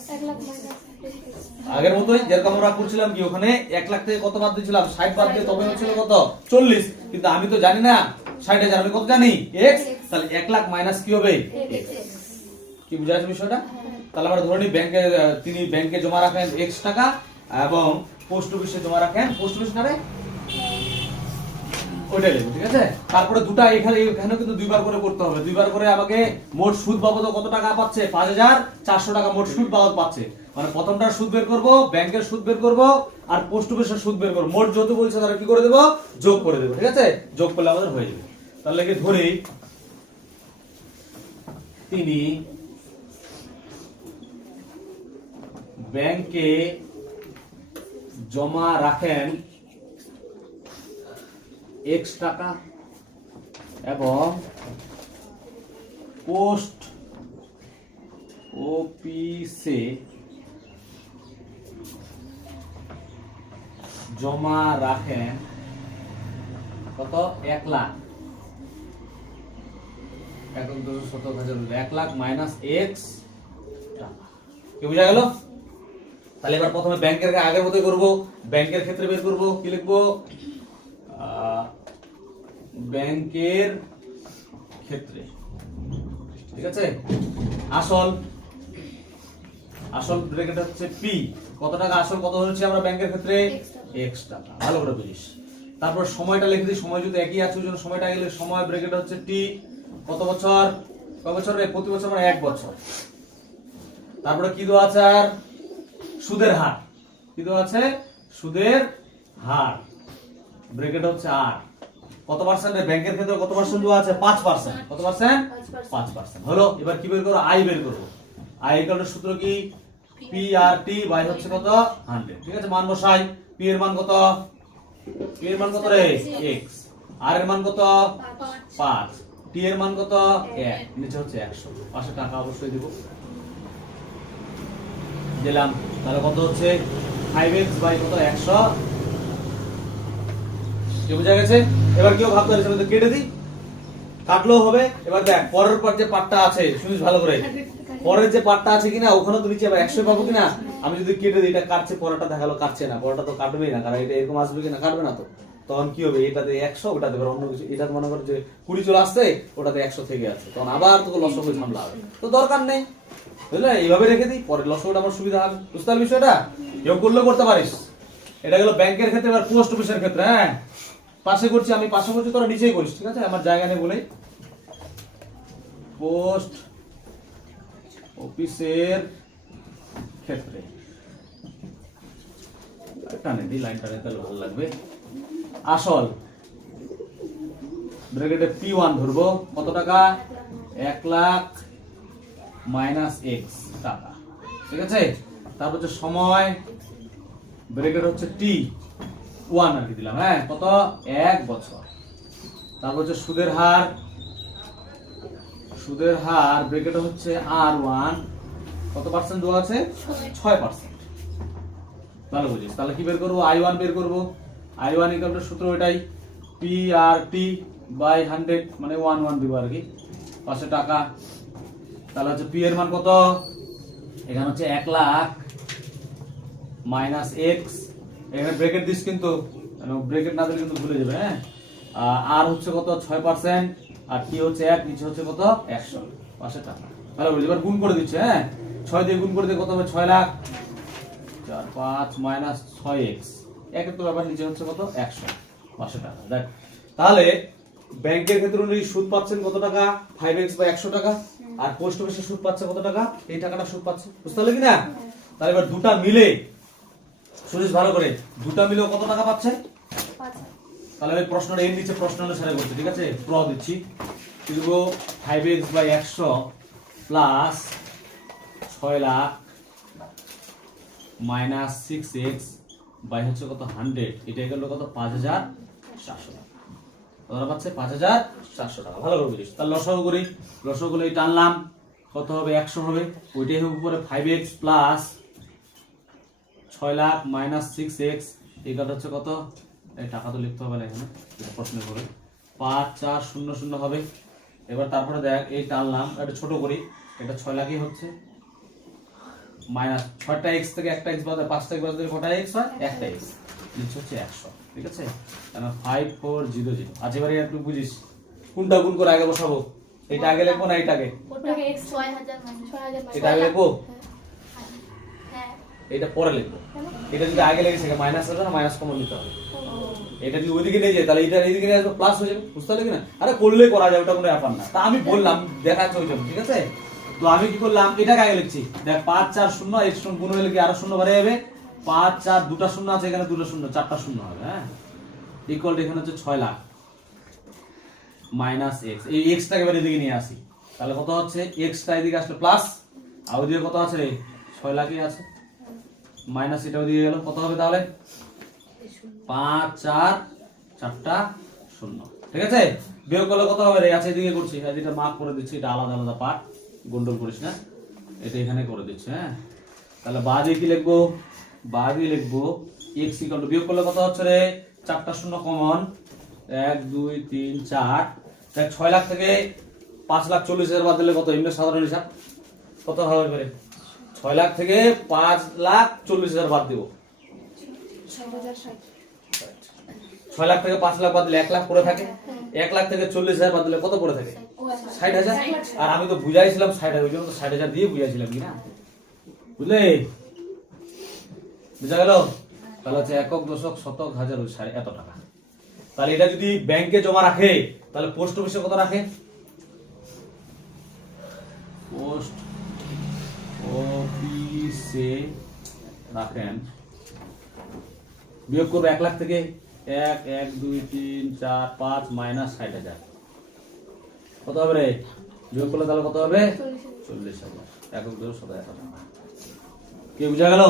1 লাখ আগের মতোই, যেরকম আমরা করছিলাম কি ওখানে 1 লাখ থেকে কত বাদ দিয়েছিলাম 60 বাদ দিয়ে তবে হচ্ছিল কত 40, কিন্তু আমি তো জানি না 60,000, আমি কত জানি x, তাহলে 1 লাখ মাইনাস কি হবে x। কি বুঝা যাচ্ছে বিষয়টা, তাহলে আমরা ধরে নিই ব্যাংকে তিনি ব্যাংকে জমা রাখেন x টাকা এবং পোস্ট অফিসে জমা রাখেন, পোস্ট অফিস নামে ওইটাই লিখবো, ঠিক আছে। তারপরে দুটা এখানে কিন্তু দুইবার করে করতে হবে, দুইবার করে আমাকে মোট সুদ বাবদ কত টাকা পাচ্ছে 5,400 টাকা মোট সুদ বাবদ পাচ্ছে, মানে প্রথমটার সুদ বের করব, ব্যাংকের সুদ বের করব আর পোস্ট অফিসের সুদ বের করব, মোট যত বলছে তারা কি করে দেব যোগ করে দেব, ঠিক আছে। যোগ করলে আমাদের হয়ে যাবে। তাহলে কি ধরি তিনি ব্যাংকে জমা রাখেন x টাকা এবং পোস্ট অফিসে জমা রাখেন কত 1 লাখ, 1 লাখ মাইনাস x টাকা। কি বুঝা গেল। তাহলে এবার প্রথমে ব্যাংকের আগের মতোই করব, ব্যাংকের ক্ষেত্রে বের করব, কি লিখবো ব্যাংকের ক্ষেত্রে, ঠিক আছে। আসল আসল ব্র্যাকেট হচ্ছে পি, কত টাকা আসল কত হচ্ছে আমরা ব্যাংকের ক্ষেত্রে x টাকা, ভালো করে বুঝিস। তারপর সময়টা লিখে দিই, সময় যদি একই আছে ওই জন্য সময়টা গেলে সময় ব্র্যাকেট হচ্ছে টি, কত বছর কত বছর রে প্রতি বছর মানে 1 বছর। তারপরে কি দেওয়া আছে আর সুদের হার, কি দেওয়া আছে সুদের হার, ব্র্যাকেট হচ্ছে আর কত পার্সেন্ট, ব্যাংকের ক্ষেত্রে কত পার্সেন্ট দেওয়া আছে 5%, কত পার্সেন্ট 5%। হলো, এবার কি বের করব আই বের করব, আই ইকুয়াল সূত্র কি পি আর টি বাই হচ্ছে কত 100, ঠিক আছে। মান বসাই, পি এর মান কত, পি এর মান কত রে x, আর এর মান কত 5, টি এর মান কত 1, নিচে হচ্ছে 100, পাশে টাকা অবশ্যই দেব, দিলাম। তাহলে কত হচ্ছে 5x বাই কত 100, কি বুঝা গেছে। এবার কেউ ভাবতে পারছে তো কেটে দিই, কাটলেও হবে। এবার দেখ পরের পর যে পার্টটা আছে শুনিস ভালো করে, পরের যে পার্টটা আছে কিনা ওখানে তো নিচে আবার 100 পাবো কিনা, আমি যদি কেটে দিই এটা কাটছে, পরেরটা দেখালো কাটছে না, পরেরটা তো কাটবেই না, কারণ এটা এরকম আসবে কিনা কাটবে না, তো তখন কি হবে এটাতে 100 ওটাতে অন্য কিছু, এটা মনে করো যে 20 চলে আসছে ওটাতে 100 থেকে আছে, তখন আবার তো লসগু ঝামেলা হবে, তো দরকার নেই, বুঝলে। এইভাবে রেখে দিই, পরে লসগুটা আমার সুবিধা হবে, বুঝতে পারলি বিষয়টা, কেউ করলেও করতে পারিস। এটা গেল ব্যাংকের ক্ষেত্রে। এবার পোস্ট অফিসের ক্ষেত্রে, হ্যাঁ পাশে করছি, আমি পাশে করছি তোরা নিচেই করিস, ঠিক আছে, আমার জায়গা নেই বলেই। পোস্ট অফিসের ক্ষেত্রে টানে দিই, লাইনটা তাহলে ভালো লাগবে। আসল ব্র্যাকেটে P1 ধরবো, কত টাকা 1 লাখ মাইনাস x টাকা, ঠিক আছে। তারপর হচ্ছে সময় ব্র্যাকেট হচ্ছে T1 আর কি দিলাম, হ্যাঁ কত 1 বছর। তারপর হচ্ছে সুদের হার, সুদের হার ব্র্যাকেট হচ্ছে R1, কত পার্সেন্ট দেওয়া আছে 6%, ভালো বুঝিস। তাহলে কি বের করবো I1 বের করবো, I1 ইকুয়াল টু সূত্র ওইটাই পি আর টি বাই 100, মানে 1 দিব আর কি, পাশে টাকা। তাহলে হচ্ছে পি এর মান কত, এখানে হচ্ছে 1 লাখ মাইনাস x, এখানে ব্র্যাকেট দিস কিন্তু, ব্র্যাকেট না দিলে কিন্তু ভুলে যাবে, হ্যাঁ আর হচ্ছে কত 6%, আর টি হচ্ছে 1, নিচে হচ্ছে কত 100, পাশে টাকা। ভালো বলি, এবার গুণ করে দিচ্ছে। হ্যাঁ, 6 দিয়ে গুণ করে দিয়ে কত হবে 6 লাখ, 4 5 মাইনাস 6x, একের তো ব্যাপার, নিচে হচ্ছে কত 100, পাশে টাকা। দেখ তাহলে ব্যাংকের ক্ষেত্রে উনি সুদ পাচ্ছেন কত টাকা, 5x বা 100 টাকা, আর পোস্ট অফিসে সুদ পাচ্ছে কত টাকা, এই টাকাটা সুদ পাচ্ছে। বুঝতে পারলে কি না? তাহলে এবার দুটা মিলে সুরেশ ভালো করে, দুটা মিলে কত টাকা পাচ্ছে। তাহলে আমি প্রশ্নটা এর নিচে প্রশ্ন অনুসারে করছি, ঠিক আছে? প্র দিচ্ছি, লিখবো 5x by 100 plus 6 lakh minus 6x by হচ্ছে কত 100, এটা গেল কত 5400 টাকা। কত পাচ্ছে 5400 টাকা। ভালো করে বুঝিস। তাহলে লসাগু করি, লসাগু গুলো এই টানলাম, কত হবে 100 হবে, ওইটাই হবে উপরে 5x plus 6 lakh minus 6x, এই কাটা হচ্ছে কত, এই টাকা তো লিখতে হবে না এখানে, এটা প্রশ্নের করে 5400 হবে। এবার তারপরে দেখ এই টানলাম, এটা ছোট করি, এটা 6 লাখই হচ্ছে, মাইনাস 6টা x থেকে একটা x বাদে 5টা x বাদে কটা x হয়, একটা x, নিচে হচ্ছে 100। ঠিক আছে, তাহলে 5400। আজ এবারে একটু বুঝিস কোনটা গুণ করে আগে বসাবো, এটা আগে লিখবো না এটা আগে, ওটাকে x 6000 মানে 6000 এটা আগে লিখবো, হ্যাঁ এটা পরে লিখবো। এটা যদি আগে লেগে থাকে মাইনাস হবে না, মাইনাস কমন নিতে হবে। এটা যদি ওইদিকে নিয়ে যায় তাহলে এটা এইদিকে নিয়ে আসবে, প্লাস হয়ে যাবে। বুঝতে পারলে কিনা? আরে করলে করা যায়, ওটা কোনো ব্যাপার না। তা আমি বললাম দেখাচ্ছে ওই জন্য, ঠিক আছে? তো আমি কি করলাম, এটাকে আগে লিখছি। দেখ 5 4 0, এর সঙ্গে গুণ হলে কি আরো শূন্য বেড়ে যাবে, 5 4 দুটা শূন্য আছে এখানে, দুটো শূন্য, চারটা শূন্য হবে। হ্যাঁ, ইকুয়াল এখানে হচ্ছে 6 লাখ মাইনাস x, এই x টাকে এবার এদিকে নিয়ে আসি, তাহলে কত হচ্ছে, x টা এদিকে আসলে প্লাস, আর ওইদিকে কত আছে রে 6 লাখই আছে, মাইনাস এটা ওইদিকে গেল, কত হবে তাহলে 5 4 4টা 0। ঠিক আছে, বিয়োগ করলে কত হবে রে, আছে এদিকে করছি, এটা মার্ক করে দিচ্ছি, এটা আলাদা আলাদা পার্ট, গন্ডল করিস না, এটা এখানে করে দিচ্ছি। হ্যাঁ, তাহলে বাদে কি লিখবো, বাদে লিখবো x ইকুয়াল টু, বিয়োগ করলে কত হচ্ছে রে, 4টা 0 কমন, 1 2 3 4, দেখ 6 লাখ থেকে 5,40,000 বাদ দিলে কত, এমনি সাধারণ হিসাব কত হবে করে, 6 লাখ থেকে 5,40,000 বাদ দিব, 6 লাখ থেকে 5 লাখ বাদ দিলে 1 লাখ পড়ে থাকে, 1 লাখ থেকে 40,000 বাদ দিলে কত পড়ে থাকে, 60,000। আর আমি তো বুঝাইছিলাম 60,000, ওই জন্য তো 60,000 দিয়ে বুঝাইছিলাম কি না, বুঝলে? বুঝা গেল? তাহলে হচ্ছে একক দশক শতক হাজার ওই এত টাকা। তাহলে এটা যদি ব্যাংকে জমা রাখে তাহলে পোস্ট অফিসে কত রাখে, পোস্ট অফিসে রাখেন, বিয়োগ করবো 1 লাখ থেকে 1 1 2 3 4 5 মাইনাস 60,000, কত হবে রে, বিয়োগ করলে তাহলে কত হবে 40,000, একক দশক শতক এত টাকা। কি বুঝা গেল?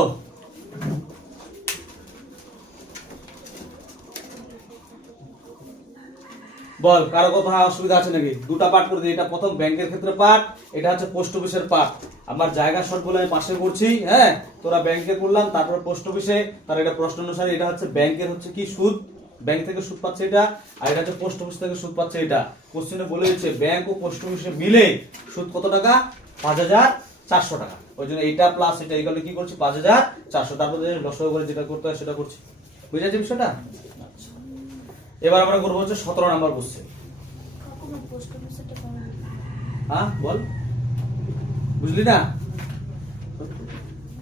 বল, কারো কোথাও অসুবিধা আছে নাকি? দুটা পার্ট করে দিই, এটা প্রথম ব্যাংকের ক্ষেত্রে পার্ট, এটা হচ্ছে পোস্ট অফিসের পার্ট। আমার জায়গা শর্ট বলে আমি পাশে করছি। হ্যাঁ, তোরা ব্যাংকে করলাম, তারপর পোস্ট অফিসে, তার এটা প্রশ্ন অনুসারে, এটা হচ্ছে ব্যাংকের হচ্ছে কি সুদ, ব্যাংক থেকে সুদ পাচ্ছে এটা, আর এটা হচ্ছে পোস্ট অফিস থেকে সুদ পাচ্ছে এটা। কোশ্চেনে বলে দিচ্ছে ব্যাংক ও পোস্ট অফিসে মিলে সুদ কত টাকা, 5,400 টাকা। ওই জন্য এইটা প্লাস এটা ইকুয়াল কি করছি 5,400, তারপর লসাগু করে যেটা করতে হয় সেটা করছি। বুঝে যাচ্ছে বিষয়টা? এবার আমরা করবো হচ্ছে 17 নাম্বার কোশ্চেন। হ্যাঁ বল, বুঝলি না?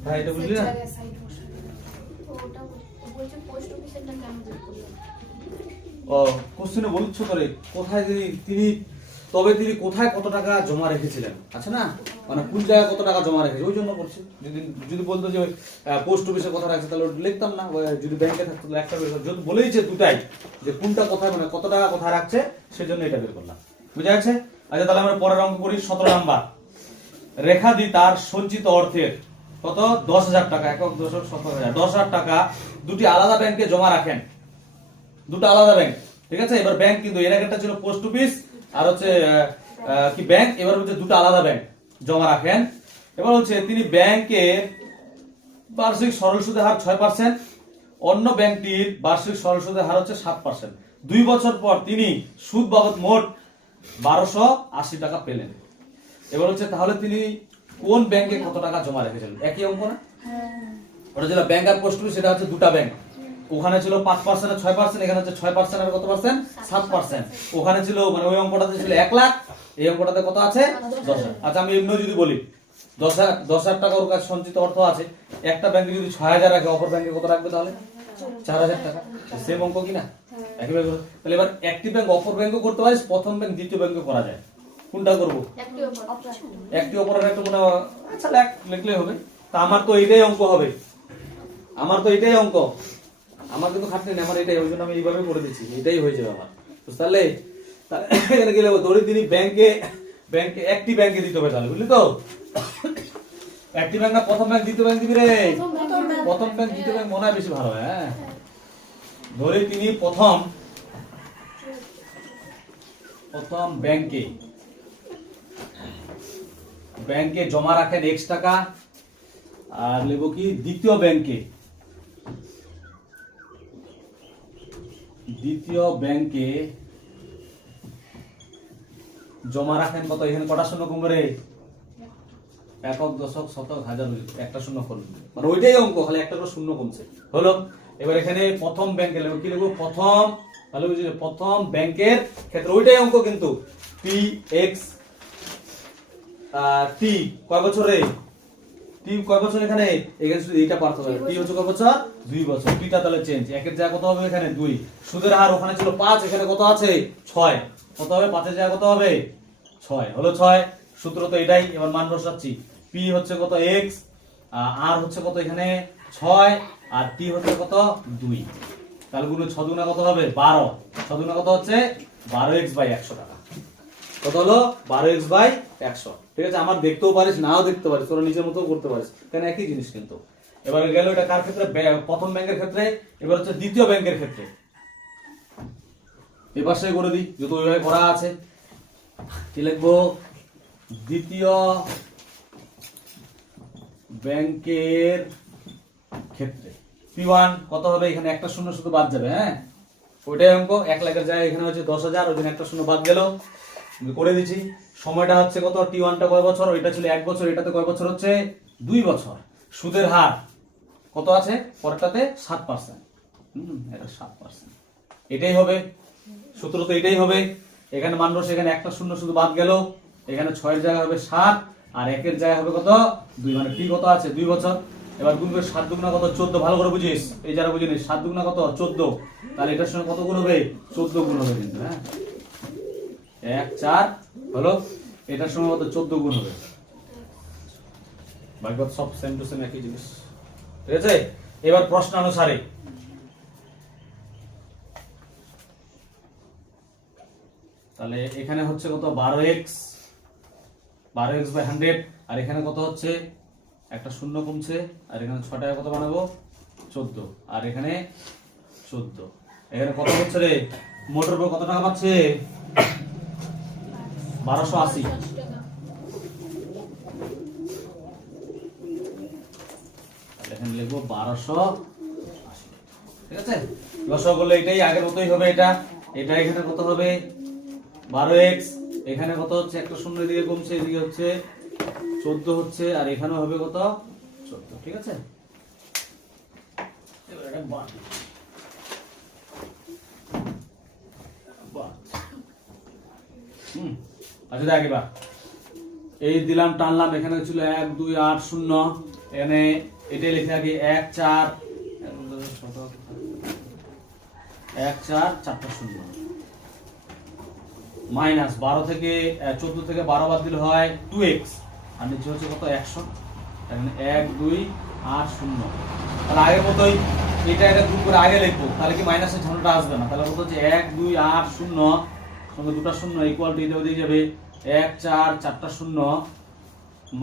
হ্যাঁ, এটা বুঝলি না? ও কোশ্চেনে বলছো করে কোথায় তিনি তবে তিনি কোথায় কত টাকা জমা রেখেছিলেন, আচ্ছা না, মানে কোন জায়গায় কত টাকা জমা রেখেছে, ওই জন্য করছি। যদি বলতো যে পোস্ট অফিসে কথা রাখছে তাহলে লিখতাম না, যদি ব্যাংকে থাকতো তাহলে একটা বের করতাম। যদি বলেইছে দুটাই যে কোনটা কোথায়, মানে কত টাকা কোথায় রাখছে, সেজন্য এটা বের করলাম। বুঝা যাচ্ছে? আচ্ছা, তাহলে আমরা পরের অঙ্ক করি 17 নাম্বার। রেখাদি তার সঞ্চিত অর্থের কত 10,000 টাকা, একক দশক শতক হাজার, 10,000 টাকা দুটি আলাদা ব্যাংকে জমা রাখেন, দুটো আলাদা ব্যাংক। ঠিক আছে, এবার ব্যাংক কিন্তু এর আগেরটা ছিল পোস্ট অফিস আর হচ্ছে কি ব্যাংক, এবার হচ্ছে দুটো আলাদা ব্যাংক জমা রাখেন। এবার হচ্ছে তিনি ব্যাংকের বার্ষিক সরল সুদের হার 6%, অন্য ব্যাংকটির বার্ষিক সরল সুদের হার হচ্ছে 7%। 2 বছর পর তিনি সুদ বাবদ মোট 1280 টাকা পেলেন। এবার হচ্ছে তাহলে তিনি কোন ব্যাংকে কত টাকা জমা রেখেছিলেন, একই অঙ্ক না? ওটা যেটা ব্যাংক আর পোস্ট অফিস, সেটা হচ্ছে দুটা ব্যাংক, ওখানে ছিল 5% 6%, এখানে হচ্ছে 6% আর কত পার্সেন্ট 7%। ওখানে ছিল মানে ওই অঙ্কটাতে ছিল 1 লাখ, এই অঙ্কটাতে কত আছে 10,000। আচ্ছা আমি এমনি যদি বলি 10,000 টাকা ওর কাছে সঞ্চিত অর্থ আছে, একটা ব্যাংকে যদি 6,000 রাখে অপর ব্যাংকে কত রাখবে তাহলে 4,000 টাকা। সেম অঙ্ক কিনা একইভাবে করো। তাহলে এবার একটি ব্যাংক অপর ব্যাংকও করতে পারিস, প্রথম ব্যাংক দ্বিতীয় ব্যাংকে করা যায়। কোনটা করব? একটি অপরের একটা কোনো আচ্ছা লিখলেই হবে। তা আমার তো এইটাই অঙ্ক হবে, আমার তো এটাই অঙ্ক, আমার কিন্তু খাটনি নেই, আমার এটাই, ওই জন্য আমি এইভাবে করে দিচ্ছি, এটাই হয়ে যাবে আমার। বুঝতে পারলে? তাহলে এখানে গেলে ধরে তিনি ব্যাংকে একটি ব্যাংকে দিতে হবে তাহলে, বুঝলি তো? একটি ব্যাংক না প্রথম ব্যাংক দ্বিতীয় ব্যাংক দিবি রে? প্রথম ব্যাংক দ্বিতীয় ব্যাংক মনে হয় বেশি ভালো হয়। হ্যাঁ, ধরে তিনি প্রথম ব্যাংকে জমা রাখেন X টাকা, আর লিখব কি দ্বিতীয় ব্যাংকে জমা রাখেন কত? এখানে কটা শূন্য কমবে রে? একক, দশক, শতক, হাজার, একটা শূন্য কমবে, মানে ওইটাই অঙ্ক, খালি একটা করে শূন্য কমছে হলো। এবার এখানে প্রথম ব্যাংকে লিখব কি? লিখব প্রথম, ভালো বুঝলে, প্রথম ব্যাংকের ক্ষেত্রে ওইটাই অঙ্ক, কিন্তু টি এক্স টি কয় বছর রে? টি কয় বছর? এখানে শুধু এইটা পার্থক্য, টি হচ্ছে কয় বছর? 2 বছর। টিটা তাহলে চেঞ্জ, একের জায়গা কত হবে এখানে 2, সুদের হার ওখানে ছিল 5, এখানে কত আছে 6, কত হবে? 5 এর জায়গা কত হবে 6, হলো 6। সূত্র তো এটাই, এবার মান বসাচ্ছি। পি হচ্ছে কত? x, আর হচ্ছে কত এখানে 6, আর টি হচ্ছে কত 2, তাহলে গুলো 6 দুগুণা কত হবে 12, 6 দুগুণা কত হচ্ছে 12x/100 টাকা। কত হলো? 12x/100। ঠিক আছে, আমার দেখতেও পারিস, নাও দেখতে পারিস, তোরা নিজের মতো করতে পারিস, কেন একই জিনিস কিন্তু। এবার গেল এটা কার ক্ষেত্রে? প্রথম ব্যাংকের ক্ষেত্রে। এবার হচ্ছে দ্বিতীয় ব্যাংকের ক্ষেত্রে, এই পাশে করে দিই, যেহেতু ওইভাবে করা আছে। কি লিখবো? দ্বিতীয় ব্যাংকের ক্ষেত্রে P1 কত হবে? এখানে একটা শূন্য শুধু বাদ যাবে। হ্যাঁ, ওইটাই অঙ্ক। 1 লাখের জায়গায় এখানে হচ্ছে 10,000, ওই জন্য একটা শূন্য বাদ গেল, করে দিচ্ছি। সময়টা হচ্ছে কত? T1টা কয় বছর? ওইটা ছিল 1 বছর, এটাতে কয় বছর হচ্ছে 2 বছর। সুদের হার কত আছে পরেরটাতে? 7%। এটা 7%, এটাই হবে সূত্র, তো এটাই হবে। এখানে মান বসে, এখানে একটা শূন্য শুধু বাদ গেল, এখানে 6 এর জায়গা হবে 7, আর 1 এর জায়গা হবে কত 2, মানে টি কত আছে 2 বছর। এবার গুণ করে 7 দুগুণা কত? 14, ভালো করে বুঝিস, এই যারা বুঝিনি 7 দুগুণা কত 14, তাহলে এটার সঙ্গে কত গুণ হবে? 14 গুণ হবে কিন্তু। হ্যাঁ, 1 4 হলো, এটার সঙ্গে কত 14 গুণ হবে। বাকি কত সব সেম টু সেম একই জিনিস। ঠিক আছে, এবার প্রশ্ন অনুসারে তাহলে এখানে হচ্ছে কত 12x/100, আর এখানে কত হচ্ছে একটা শূন্য কমছে, আর এখানে 6 টাকা কত বানাবো 14, আর এখানে 14, এখানে কত হচ্ছে রে? মোটর উপর কত টাকা পাচ্ছে? 1280। এখানে লিখবো 1280। ঠিক আছে, লসাগু করলে এটাই আগের মতোই হবে। এটা এখানে কত হবে 12x, এখানে কত হচ্ছে একটা শূন্য এদিকে কমছে, এদিকে হচ্ছে 14 হচ্ছে, আর এখানেও হবে কত 14। ঠিক আছে, এবার এটা বাদ আচ্ছা আগে বা এই দিলাম, টানলাম, এখানে ছিল 1 2 8 0, এখানে এটাই লিখে আগে 1 4 4টা শূন্য, মাইনাস 12 থেকে 14 থেকে 12 বাদ দিলে হয় 2x, আর নিচে হচ্ছে কত 100, এখানে 1 2 8 0। তাহলে আগের মতোই এটা গুণ করে আগে লিখবো, তাহলে কি মাইনাসের ঝামেলাটা আসবে না। তাহলে কত হচ্ছে 1 2 8 0 সঙ্গে দুটো শূন্য ইকুয়াল টু এটাও দিয়ে যাবে 1 4 4টা শূন্য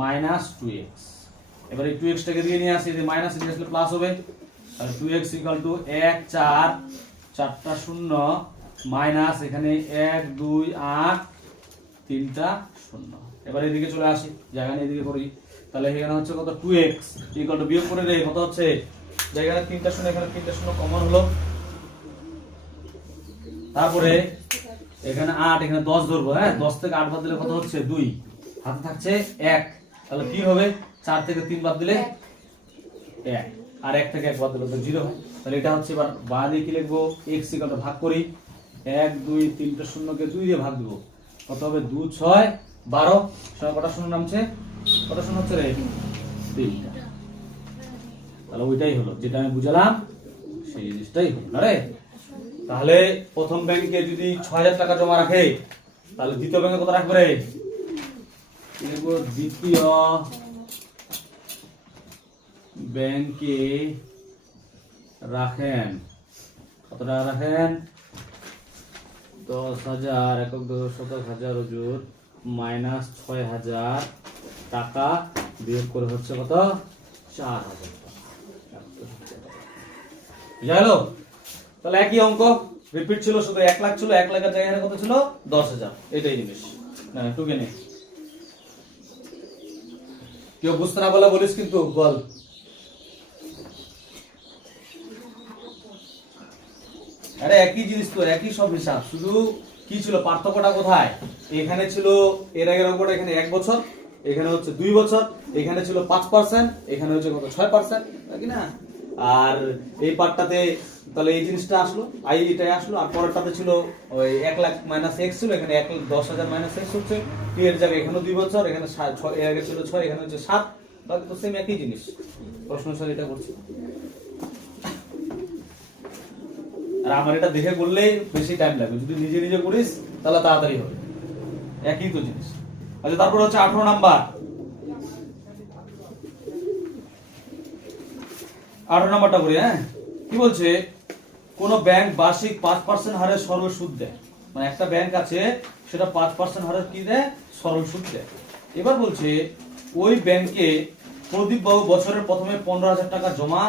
মাইনাস 2x। এবার এই 2x টাকে দিয়ে নিয়ে আসি, মাইনাস দিয়ে আসলে প্লাস হবে, তাহলে 2x ইকুয়াল টু 1 4 4টা শূন্য মাইনাস এখানে 1 2 8 3টা শূন্য। এবার এদিকে চলে আসি, জায়গা নিয়ে এদিকে করি, তাহলে এখানে হচ্ছে কত 2x ইকুয়াল টু, বিয়োগ করে দেই কত হচ্ছে, জায়গায় 3টা শূন্য, এখানে 3টা শূন্য কমন হলো, তারপরে এখানে 8, এখানে 10 ধরবো। হ্যাঁ, 10 থেকে 8 বাদ দিলে কত হচ্ছে 2, হাতে থাকছে 1, তাহলে কি হবে 4 থেকে 3 বাদ দিলে 1, আর 1 থেকে 1 বাদ দিলে তো 0 হয়। তাহলে এটা হচ্ছে এবার বাঁ দিকে কি লিখবো, x ইকুয়াল টু ভাগ করি 1 2 3টা শূন্যকে 2 দিয়ে ভাগ দেব, কত হবে 2 6 12, সময় কটা শূন্য নামছে, কটা শূন্য হচ্ছে রে 3টা। তাহলে ওইটাই হলো যেটা আমি বুঝালাম, সেই জিনিসটাই হলো না রে। তাহলে প্রথম ব্যাংকে যদি 6000 টাকা জমা রাখে, তাহলে দ্বিতীয় ব্যাংকে কত রাখবে রে, লিখবো দ্বিতীয় ব্যাংকে রাখেন, কত টাকা রাখেন, 10,000 একক 10,000 ওজুর মাইনাস 6,000 টাকা বিয়োগ করে হচ্ছে কত 4,000 টাকা। বুঝা গেল? তাহলে একই অঙ্ক রিপিট ছিল, শুধু 1 লাখ ছিল, 1 লাখের জায়গায় কত ছিল 10,000, এটাই জিনিস না টুকে নে। কেউ বুঝতে না বলে বলিস কিন্তু বল। আরে একই জিনিস তো, একই সব হিসাব, শুধু কি ছিল পার্থক্যটা কোথায়, এখানে ছিল এর আগের অঙ্কটা এখানে 1 বছর, এখানে হচ্ছে 2 বছর, এখানে ছিল 5%, এখানে হচ্ছে কত 6%, তাই কি না? আর এই পার্টটাতে তাহলে এই জিনিসটা আসলো, আই এটাই আসলো, আর পরেরটাতে ছিল ওই 1 লাখ মাইনাস x ছিল, এখানে 1,10,000 মাইনাস x হচ্ছে, t এর জায়গায় এখানে 2 বছর, এখানে 6, এর আগে ছিল 6, এখানে হচ্ছে 7, বাকি তো সেম একই জিনিস। প্রশ্ন স্যার এটা করছি, আর আমার এটা দেখে করলেই বেশি টাইম লাগবে, যদি নিজে নিজে করিস তাহলে তাড়াতাড়ি হবে, একই তো জিনিস। আচ্ছা তারপর হচ্ছে 18 নাম্বার, 18 নাম্বারটা করি। হ্যাঁ, কি বলছে, কোন ব্যাংক বার্ষিক 5% হারে সরল সুদ দেয়, মানে একটা ব্যাংক আছে সেটা 5% হারে কি দেয়, সরল সুদ দেয়। এবার বলছে ওই ব্যাংকে প্রদীপ বাবু বছরের প্রথমে 15,000 টাকা জমা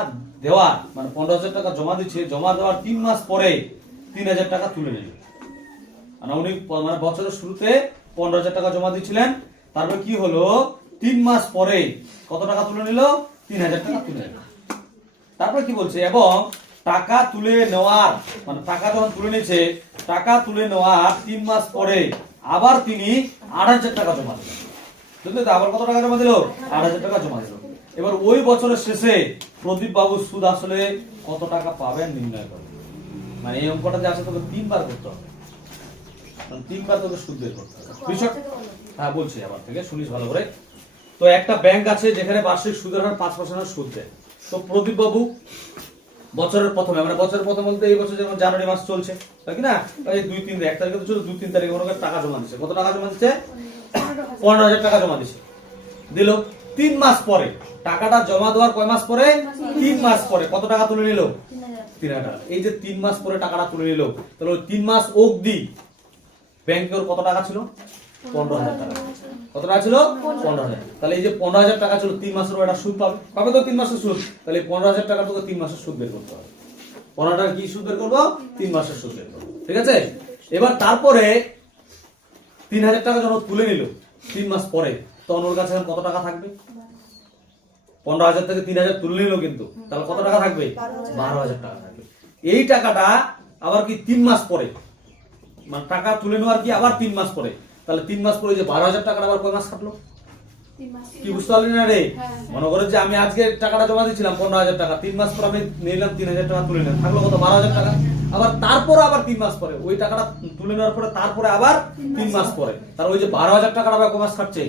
দেওয়ার, মানে 15,000 টাকা জমা দিচ্ছে, জমা দেওয়ার 3 মাস পরে 3,000 টাকা তুলে নিল। মানে উনি মানে বছরের শুরুতে 15,000 টাকা জমা দিয়েছিলেন, তারপর কি হলো 3 মাস পরে কত টাকা তুলে নিল, 3,000 টাকা তুলে নিল। তারপর কি বলছে, এবং টাকা তুলে নেওয়ার, মানে টাকা যখন তুলে নিয়েছে, টাকা তুলে নেওয়ার 3 মাস পরে আবার তিনি 8,000 টাকা জমা দিলেন, বুঝলে তো? আবার কত টাকা জমা দিল, 8,000 টাকা জমা দিল। এবার ওই বছরের শেষে প্রদীপ বাবু সুদ আসলে কত টাকা পাবেন নির্ণয় করবে। মানে এই অঙ্কটা যে আছে তোকে 3 বার করতে হবে, মানে 3 বার তোকে সুদ বের করতে হবে। বিষয় হ্যাঁ বলছি আবার থেকে, শুনিস ভালো করে। তো একটা ব্যাংক আছে যেখানে বার্ষিক সুদের হার 5% সুদ দেয়। তো প্রদীপ বাবু বছরের প্রথমে, মানে বছরের প্রথম বলতে এই বছর যেমন জানুয়ারি মাস চলছে, তাই কি না, এই 2-3 1 তারিখে তো ছিল, 2-3 তারিখে মনে করে টাকা জমা দিচ্ছে, কত টাকা জমা দিচ্ছে, 15,000 টাকা জমা দিচ্ছে, দিল। 3 মাস পরে টাকাটা জমা দেওয়ার কয় মাস পরে, 3 মাস পরে কত টাকা তুলে নিল, 3,000 টাকা। এই যে 3 মাস পরে টাকাটা তুলে নিল, তাহলে ওই 3 মাস অবধি ব্যাংকে ওর কত টাকা ছিল, 15,000 টাকা। কত টাকা ছিল, 15,000। তাহলে এই যে 15,000 টাকা ছিল, 3 মাসের একটা সুদ পাবে, পাবে তো 3 মাসের সুদ। তাহলে 15,000 টাকা তোকে 3 মাসের সুদ বের করতে হবে। 15 টাকা কি সুদ বের করবো, 3 মাসের সুদ বের করবো, ঠিক আছে? এবার তারপরে 3,000 টাকা যখন তুলে নিল 3 মাস পরে, তখন ওর কাছে কত টাকা থাকবে, 15,000 থেকে 3,000 তুলে নিল কিন্তু, তাহলে কত টাকা থাকবে, 12,000 টাকা থাকবে। এই টাকাটা আবার কি 3 মাস পরে, মানে টাকা তুলে নেওয়ার কি আবার 3 মাস পরে, তাহলে 3 মাস পরে যে 12,000 টাকাটা আবার কয় মাস কাটলো, কি বুঝতে পারলি না রে? মনে করো যে আমি আজকে টাকাটা জমা দিয়েছিলাম 15,000 টাকা, 3 মাস পর আমি নিলাম 3,000 টাকা তুলে নিলাম, থাকলো কত, 12,000 টাকা। আবার তারপর আবার 3 মাস পরে ওই টাকাটা তুলে নেওয়ার পরে তারপরে আবার 3 মাস পরে, তার ওই যে 12,000 টাকাটা আবার কয় মাস কাটছে,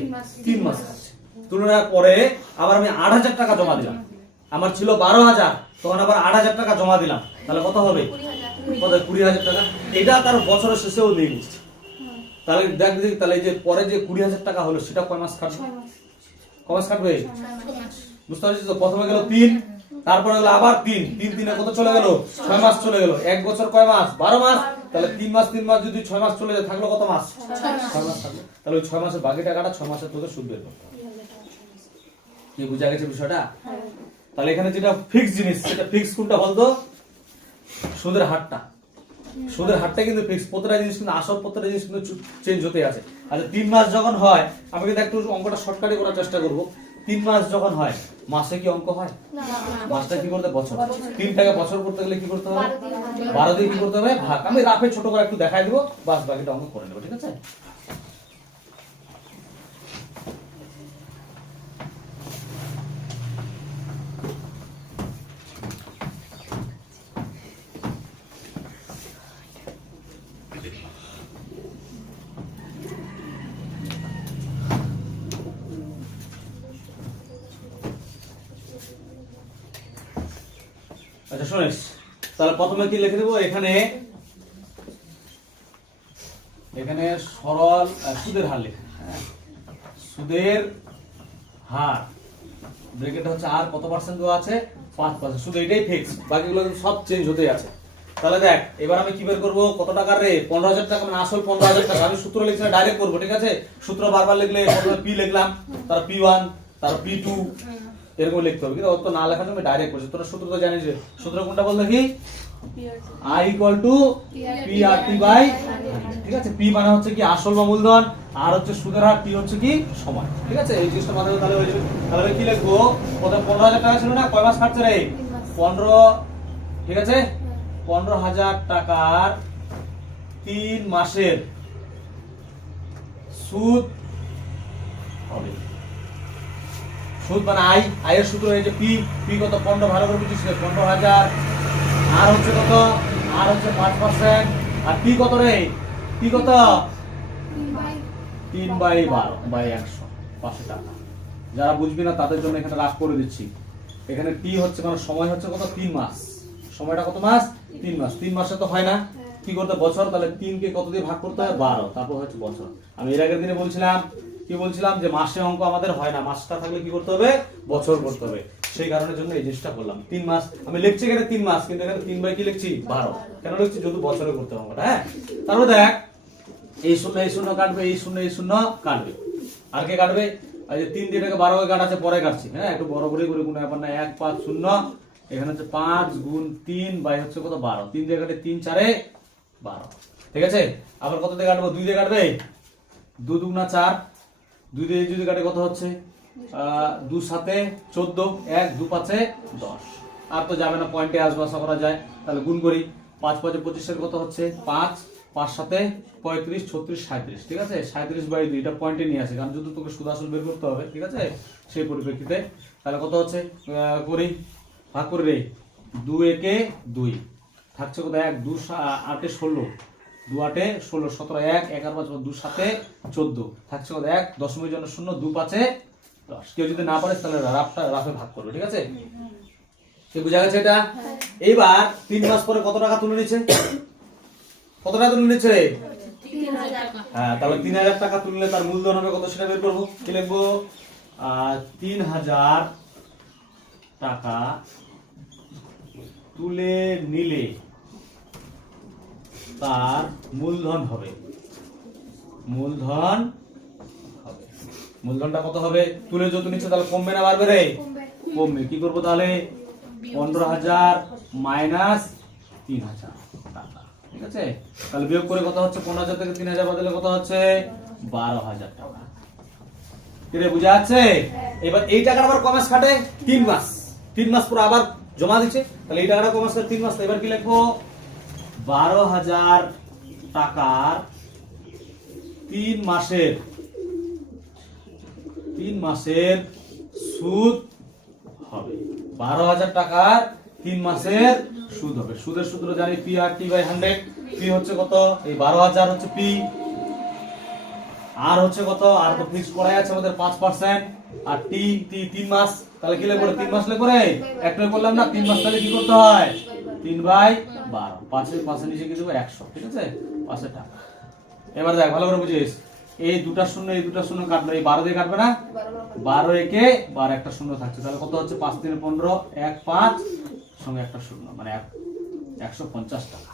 3 মাস কাটছে। তুলে নেওয়ার পরে আবার আমি 8,000 টাকা জমা দিলাম, আমার ছিল 12,000, তখন আবার 8,000 টাকা জমা দিলাম, তাহলে কত হবে, কত, 20,000 টাকা। এটা তার বছরের শেষেও দিয়ে নিচ্ছে। তাহলে দেখ দেখি, তাহলে এই যে পরে যে 20,000 টাকা হলো সেটা কয় মাস কাটবে, কয় মাস কাটবে, বুঝতে পারছিস তো? প্রথমে গেল 3, তারপরে গেল আবার 3, 3 3 কত চলে গেল, 6 মাস চলে গেল। 1 বছর কয় মাস, 12 মাস। তাহলে 3 মাস 3 মাস যদি 6 মাস চলে যায়, থাকলো কত মাস, 6 মাস থাকলো। তাহলে ওই 6 মাসের বাকি টাকাটা 6 মাসের তোকে সুদ বের করতে হবে। কি বুঝা গেছে বিষয়টা? তাহলে এখানে যেটা ফিক্স জিনিস, সেটা ফিক্স কোনটা বলতো, সুদের হারটা। সুদের হারটা কিন্তু ফিক্স, প্রতিটা জিনিস কিন্তু আসল, প্রতিটা জিনিস কিন্তু চেঞ্জ হতে আছে। আচ্ছা 3 মাস যখন হয়, আমি কিন্তু একটু অঙ্কটা শর্টকাটে করার চেষ্টা করব। 3 মাস যখন হয়, মাসে কি অঙ্ক হয়, মাসটা কি করতে, বছর। 3 টাকা বছর করতে গেলে কি করতে হবে, 12 দিয়ে কি করতে হবে, ভাগ। আমি রাফে ছোট করে একটু দেখাই দিব, বাস বাকিটা অঙ্ক করে নেব, ঠিক আছে? আচ্ছা শুনিস, তাহলে প্রথমে কি লিখে দেবো এখানে, এখানে সরল সুদের হার লিখে, হ্যাঁ সুদের হার ব্র্যাকেট হচ্ছে আর কত পার্সেন্ট দেওয়া আছে 5%, শুধু এটাই ফিক্স, বাকিগুলো কিন্তু সব চেঞ্জ হতে আছে। তাহলে দেখ এবার আমি কি বের করবো, কত টাকার রে 15,000 টাকা, মানে আসল 15,000 টাকা। আমি সূত্র লিখছি না, ডাইরেক্ট করবো, ঠিক আছে? সূত্র বারবার লিখলে প্রথমে পি লিখলাম, তারপর P1, তারপর P2, এরকম লিখতে হবে। কিন্তু অত না লেখার জন্য ডাইরেক্ট করছি। তোরা সূত্র তো জানিস, সূত্র কোনটা বল দেখি, I equal to PRT by 100, ঠিক আছে? P মানে হচ্ছে কি আসল বা মূলধন, আর হচ্ছে সুদের হার, T হচ্ছে কি সময়, ঠিক আছে? এই জিনিসটা মাথায় তাহলে হয়ে যাবে। তাহলে আমি কি লিখবো, প্রথমে 15,000 টাকা ছিল না, কয় মাস খাচ্ছে রে 15, ঠিক আছে? 15,000 টাকার 3 মাসের সুদ হবে। সুদ মানে আয়ের সূত্র এই যে পি কত 15, ভালো করে বুঝিস, 15,000, আর হচ্ছে কত, আর হচ্ছে 5%, আর পি কত রে, পি কত 3/12/100, 500 টাকা। যারা বুঝবি না তাদের জন্য এখানে রাখ করে দিচ্ছি। এখানে টি হচ্ছে কারণ সময় হচ্ছে কত 3 মাস, সময়টা কত মাস 3 মাস, 3 মাসে তো হয় না, কি করতে বছর, তাহলে 3 কে কত দিয়ে ভাগ করতে হয় 12, তারপর হচ্ছে বছর। আমি এর আগের দিনে বলছিলাম, কি বলছিলাম যে মাসে অঙ্ক আমাদের হয় না, মাসটা থাকলে কি করতে হবে, বছর করতে হবে। সেই কারণের জন্য এই জিনিসটা বললাম 3 মাস। আমি লিখছি এখানে 3 মাস, কিন্তু এখানে 3 বাই কি লিখছি 12, কেন লিখছি, যেহেতু বছরে করতে হবে অঙ্কটা, হ্যাঁ? তারপর দেখ এই শূন্য কাটবে, এই শূন্য কাটবে, আর কে কাটবে, এই যে 3 দিয়ে 12 কাটাচ্ছে, পরে কাটছি, হ্যাঁ একটু বড় করে কোনো ব্যাপার না, 1 5 0, এখানে হচ্ছে 5 গুণ 3 বাই হচ্ছে কত 12, 3 দিয়ে কাটে 3 4 12, ঠিক আছে? আবার কত দিয়ে কাটবো, 2 দিয়ে কাটবে, 2 দুগুণা 4, 2 দিয়ে যদি কাটে কত হচ্ছে 2 7 14, 1 2 5 10, আর তো যাবে না, পয়েন্টে আসবে, আশা করা যায়। তাহলে গুণ করি, 5 5 25 এর কত হচ্ছে 5, 5 7 35 36 37, ঠিক আছে? 37/2, এটা পয়েন্টে নিয়ে আসে, কারণ যদি তোকে সুদ আসল বের করতে হবে, ঠিক আছে? সেই পরিপ্রেক্ষিতে তাহলে কত হচ্ছে করি, ভাগ করে রে, 2 একে 2 থাকছে কত, 1 2 8 16, 2 8 16 17, 1 1 আর 5 2 7 14, থাকছে কত 1 দশমিকের জন্য 0, 2 5 10। কেউ যদি না পারে তাহলে রাফে ভাগ করবে, ঠিক আছে? কি বুঝা গেছে এটা? এইবার 3 মাস পরে কত টাকা তুলে নিচ্ছে, কত টাকা তুলে নিচ্ছে? 3,000 টাকা। হ্যাঁ, তাহলে 3,000 টাকা তুললে তার মূলধন হবে কত, সেটা বের করবো। কি লিখবো, 3,000 টাকা তুলে নিলে তার মূলধন হবে, মূলধনটা কত হবে, তুলে যত নিচ্ছে তাহলে কমবে না বাড়বে রে, কমবে। কি করবো তাহলে, 15,000 মাইনাস 3,000 টাকা, ঠিক আছে? তাহলে বিয়োগ করে কত হচ্ছে, 15,000 থেকে 3,000 বদলে কত হচ্ছে 12,000 টাকা। কি রে, বুঝা যাচ্ছে? এবার এই টাকাটা আবার কমাস খাটে 3 মাস, 3 মাস পর আবার জমা দিচ্ছে, তাহলে এই টাকাটা কমাস খাটে 3 মাস। এবার কি লিখবো, 12,000 টাকার 3 মাসের সুদ হবে, 12,000 টাকার 3 মাসের সুদ হবে। সুদের সূত্র জানি PRT বাই 100, পি হচ্ছে কত, এই 12,000 হচ্ছে পি, আর হচ্ছে কত, আর তো ফিক্স করাই আছে আমাদের 5%, আর টি 3 মাস, তাহলে কি লিখবো, 3 মাস লিখবো রে, একটাই বললাম না 3 মাস, তাহলে কি করতে হয় 3/12, 5 নিচে কি দেবো 100, ঠিক আছে? 5 টাকা। এবার দেখ ভালো করে বুঝিস, এই দুটা শূন্য কাটলো, এই 12 দিয়ে কাটবে না, 12 একে 12, একটা শূন্য থাকছে, তাহলে কত হচ্ছে 5 3 15, 1 5 সঙ্গে একটা শূন্য, মানে 150 টাকা।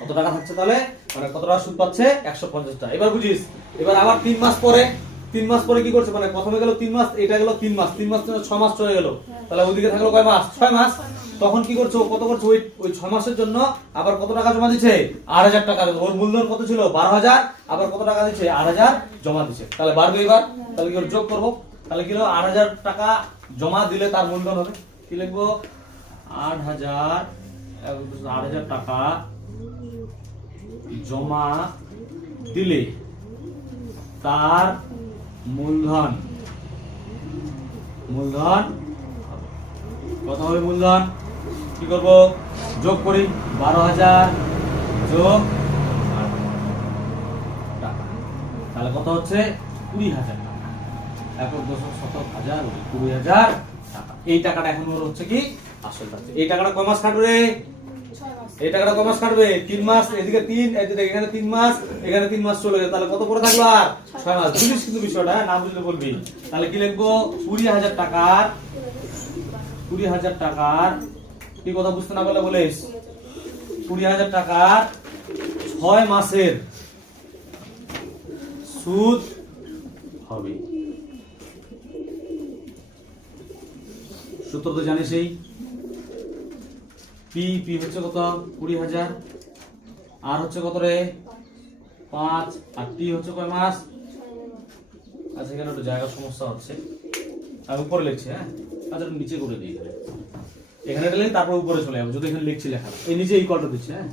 কত টাকা থাকছে তাহলে, মানে কত টাকা সুদ পাচ্ছে 150 টাকা। এবার বুঝিস, এবার আবার 3 মাস পরে কি করছে, মানে প্রথমে গেল 3 মাস, এটা গেল 3 মাস, 3 মাস থেকে 6 মাস চলে গেল, তাহলে ওইদিকে থাকলো কয় মাস, 6 মাস। তখন কি করছে, কত করছে, ওই 6 মাসের জন্য আবার কত টাকা জমা দিচ্ছে, 8,000 টাকা। ওর মূলধন কত ছিল 12,000, আবার কত টাকা দিচ্ছে 8,000 জমা দিচ্ছে, তাহলে বাড়বে। এবার তাহলে কি যোগ করবো, তাহলে কি হলো 8,000 টাকা জমা দিলে তার মূলধন হবে, কি লিখবো, 8,000 টাকা জমা দিলে তার মূলধন কত হবে, মূলধন কি করব, যোগ করি, 12,000 যোগ টাকা, তাহলে কত হচ্ছে 20,000 টাকা, 1,10,17,000 20,000 টাকা। এই টাকাটা এখন ওর হচ্ছে কি আসল থাকছে। এই টাকাটা কয় মাস কাটবে রে? এই টাকাটা কয় মাস কাটবে? 3 মাস। এদিকে 3, এখানে 3 মাস, এখানে 3 মাস চলে গেল। তাহলে কত করে থাকলো আর? 6 মাস। বুঝিস কিন্তু বিষয়টা, না বুঝলে বলবি। তাহলে কি লিখবো? 20,000 টাকার, 20,000 টাকার, কি কথা বুঝতে না পারলে বলিস, 20,000 টাকার 6 মাসের সুদ হবে। সূত্র তো জানিস, এই পি পি হচ্ছে কত? 20,000, আর হচ্ছে কত রে? 5, আর টি হচ্ছে কয় মাস? আচ্ছা এখানে একটু জায়গার সমস্যা হচ্ছে, আমি উপরে লিখছি। হ্যাঁ আচ্ছা একটু নিচে করে দিই, এখানে এটা লিখি তারপর উপরে চলে যাবো, যদি এখানে লিখছি লেখা এই নিচে এই কলটা দিচ্ছি। হ্যাঁ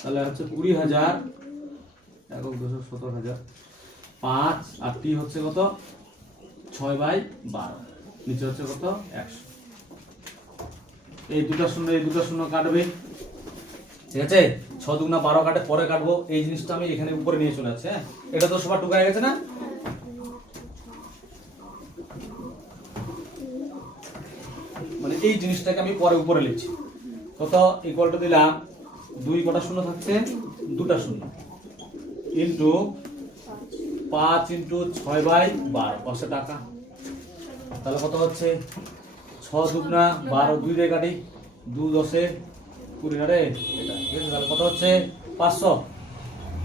তাহলে হচ্ছে 20,000 একক 217,000, 5 আর টি হচ্ছে কত? 6/12, নিচে হচ্ছে কত? 100। এই দুটো শূন্য, এই দুটো শূন্য কাটবে, ঠিক আছে? 6 দুগুণা 12 কাটে, পরে কাটবো। এই জিনিসটা আমি এখানে উপরে নিয়ে চলে যাচ্ছি। হ্যাঁ এটা তো সবার টুকা হয়ে গেছে না? মানে এই জিনিসটাকে আমি পরে উপরে লিখছি। কত? ইকুয়াল টু দিলাম 2 কটা শূন্য থাকছে? 2টা শূন্য, ইন্টু 5 ইন্টু 6/12 কত টাকা? তাহলে কত হচ্ছে? 6 দুগুণা 12, 2 দিয়ে কাটি, 2 10 20 না রে এটা, ঠিক আছে? তাহলে কত হচ্ছে? 500।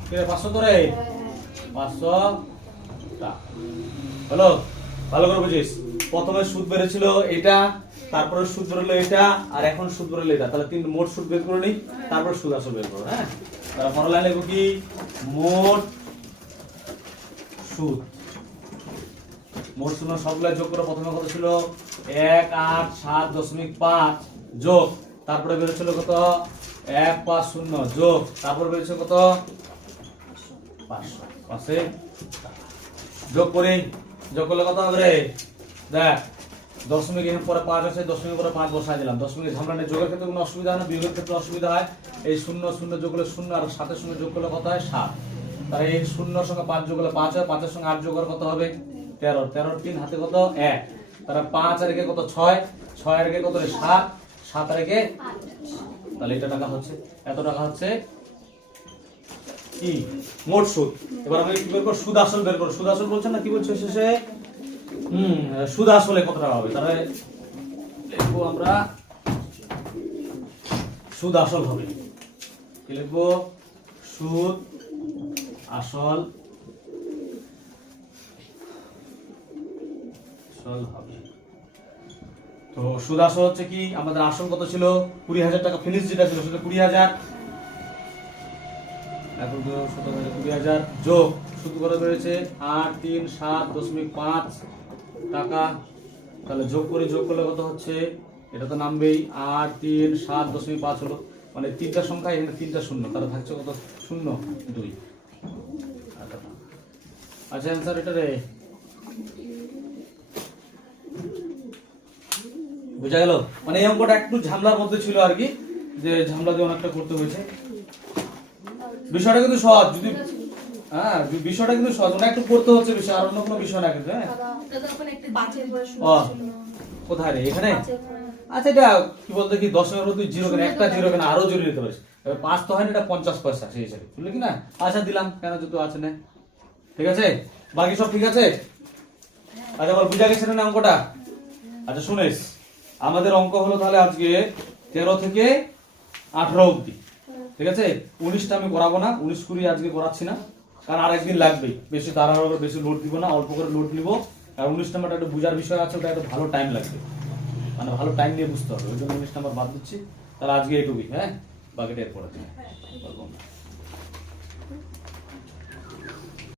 ঠিক আছে 500 তো রে, 500 টাকা হলো। ভালো করে বুঝিস, প্রথমে সুদ বেড়েছিল এটা, তারপরে সুদ বেরোলো এটা, আর এখন সুদ বেরোলো এটা। তাহলে তিন মোট সুদ বের করে নিই, তারপর সুদ আসল বের করো। হ্যাঁ তাহলে পরের লাইন লিখবো কি? মোট সুদ। মোট সুদ সবগুলো যোগ করে প্রথমে কত ছিল? 187.5 যোগ, তারপরে বেরোচ্ছিল কত? 150 যোগ, তারপরে বেরোচ্ছে কত? 500। পাশে যোগ করি, যোগ করলে কত হবে রে? দেখ দশমিক এখানে পরে 5 আছে, দশমিক পরে 5 বসাই দিলাম। দশমিক ঝামেলা নেই, যোগের ক্ষেত্রে কোনো অসুবিধা হয় না, বিয়োগের ক্ষেত্রে অসুবিধা হয়। এই 0 0 যোগ করলে 0, আর 7 এর সঙ্গে যোগ করলে কত হয়? 7। তাহলে এই 0 এর সঙ্গে 5 যোগ করলে 5 হয়, 5 এর সঙ্গে 8 যোগ করলে কত হবে? 13, 13 3 হাতে কত? 1। তাহলে 5 আর একে কত? 6, 6 আর একে কত রে? 7, 7 আর একে, তাহলে এটা টাকা হচ্ছে, এত টাকা হচ্ছে কি? মোট সুদ। এবার আমি কি বের করব? সুদ আসল বের করব। সুদ আসল বলছেন না, কি বলছে শেষে? সুদ আসলে কত টাকা হবে? তাহলে লিখবো আমরা সুদ আসল হবে। কি লিখবো? সুদ আসল হবে। তো সুদ আসল হচ্ছে কি? আমাদের আসল কত ছিল? 20,000 টাকা, ফিনিশ যেটা ছিল সেটা 20,000, এখন 20,000 যোগ সুদ কত বেড়েছে? 8 3 7.5 টাকা। তাহলে যোগ করে, যোগ করলে কত হচ্ছে? এটা তো নামবেই, 8 3 7.5 হলো, মানে 3টা সংখ্যা, এখানে 3টা শূন্য, তাহলে থাকছে কত? 0 2। আচ্ছা অ্যান্সার এটা রে, বুঝা গেল? মানে এই অঙ্কটা একটু ঝামেলার মধ্যে ছিল আর কি, যে ঝামেলা দিয়ে অনেকটা করতে হয়েছে। বিষয়টা কিন্তু সহজ, যদি হ্যাঁ বিষয়টা কিন্তু সহজ, না একটু করতে হচ্ছে বিষয়, আর অন্য কোনো বিষয় না কিন্তু। হ্যাঁ কোথায় রে? এখানে। আচ্ছা এটা কি বলতে কি 10 এর তুই 0 কেন, একটা 0 কেন, আরো 0 নিতে পারিস। 5 তো হয় না, এটা 50 পয়সা সেই হিসাবে, বুঝলি কি না? আচ্ছা দিলাম, কেন যত আছে না, ঠিক আছে? বাকি সব ঠিক আছে? আচ্ছা বল, বুঝা গেছে না অঙ্কটা? আচ্ছা শুনিস, আমাদের অঙ্ক হলো তাহলে আজকে 13 থেকে 18 অবধি, ঠিক আছে? 19টা আমি করাবো না, 19 20 আজকে করাচ্ছি না, কারণ আর একদিন লাগবে। বেশি তাড়াহুড়ো করে বেশি লোড দিব না, অল্প করে লোড নিব। আর 19 নাম্বারটা একটু বোঝার বিষয় আছে, ওটা একটু ভালো টাইম লাগবে, মানে ভালো টাইম নিয়ে বুঝতে হবে, ওই জন্য 19 নাম্বার বাদ দিচ্ছি। তাহলে আজকে এইটুকুই। হ্যাঁ বাকিটা এরপরে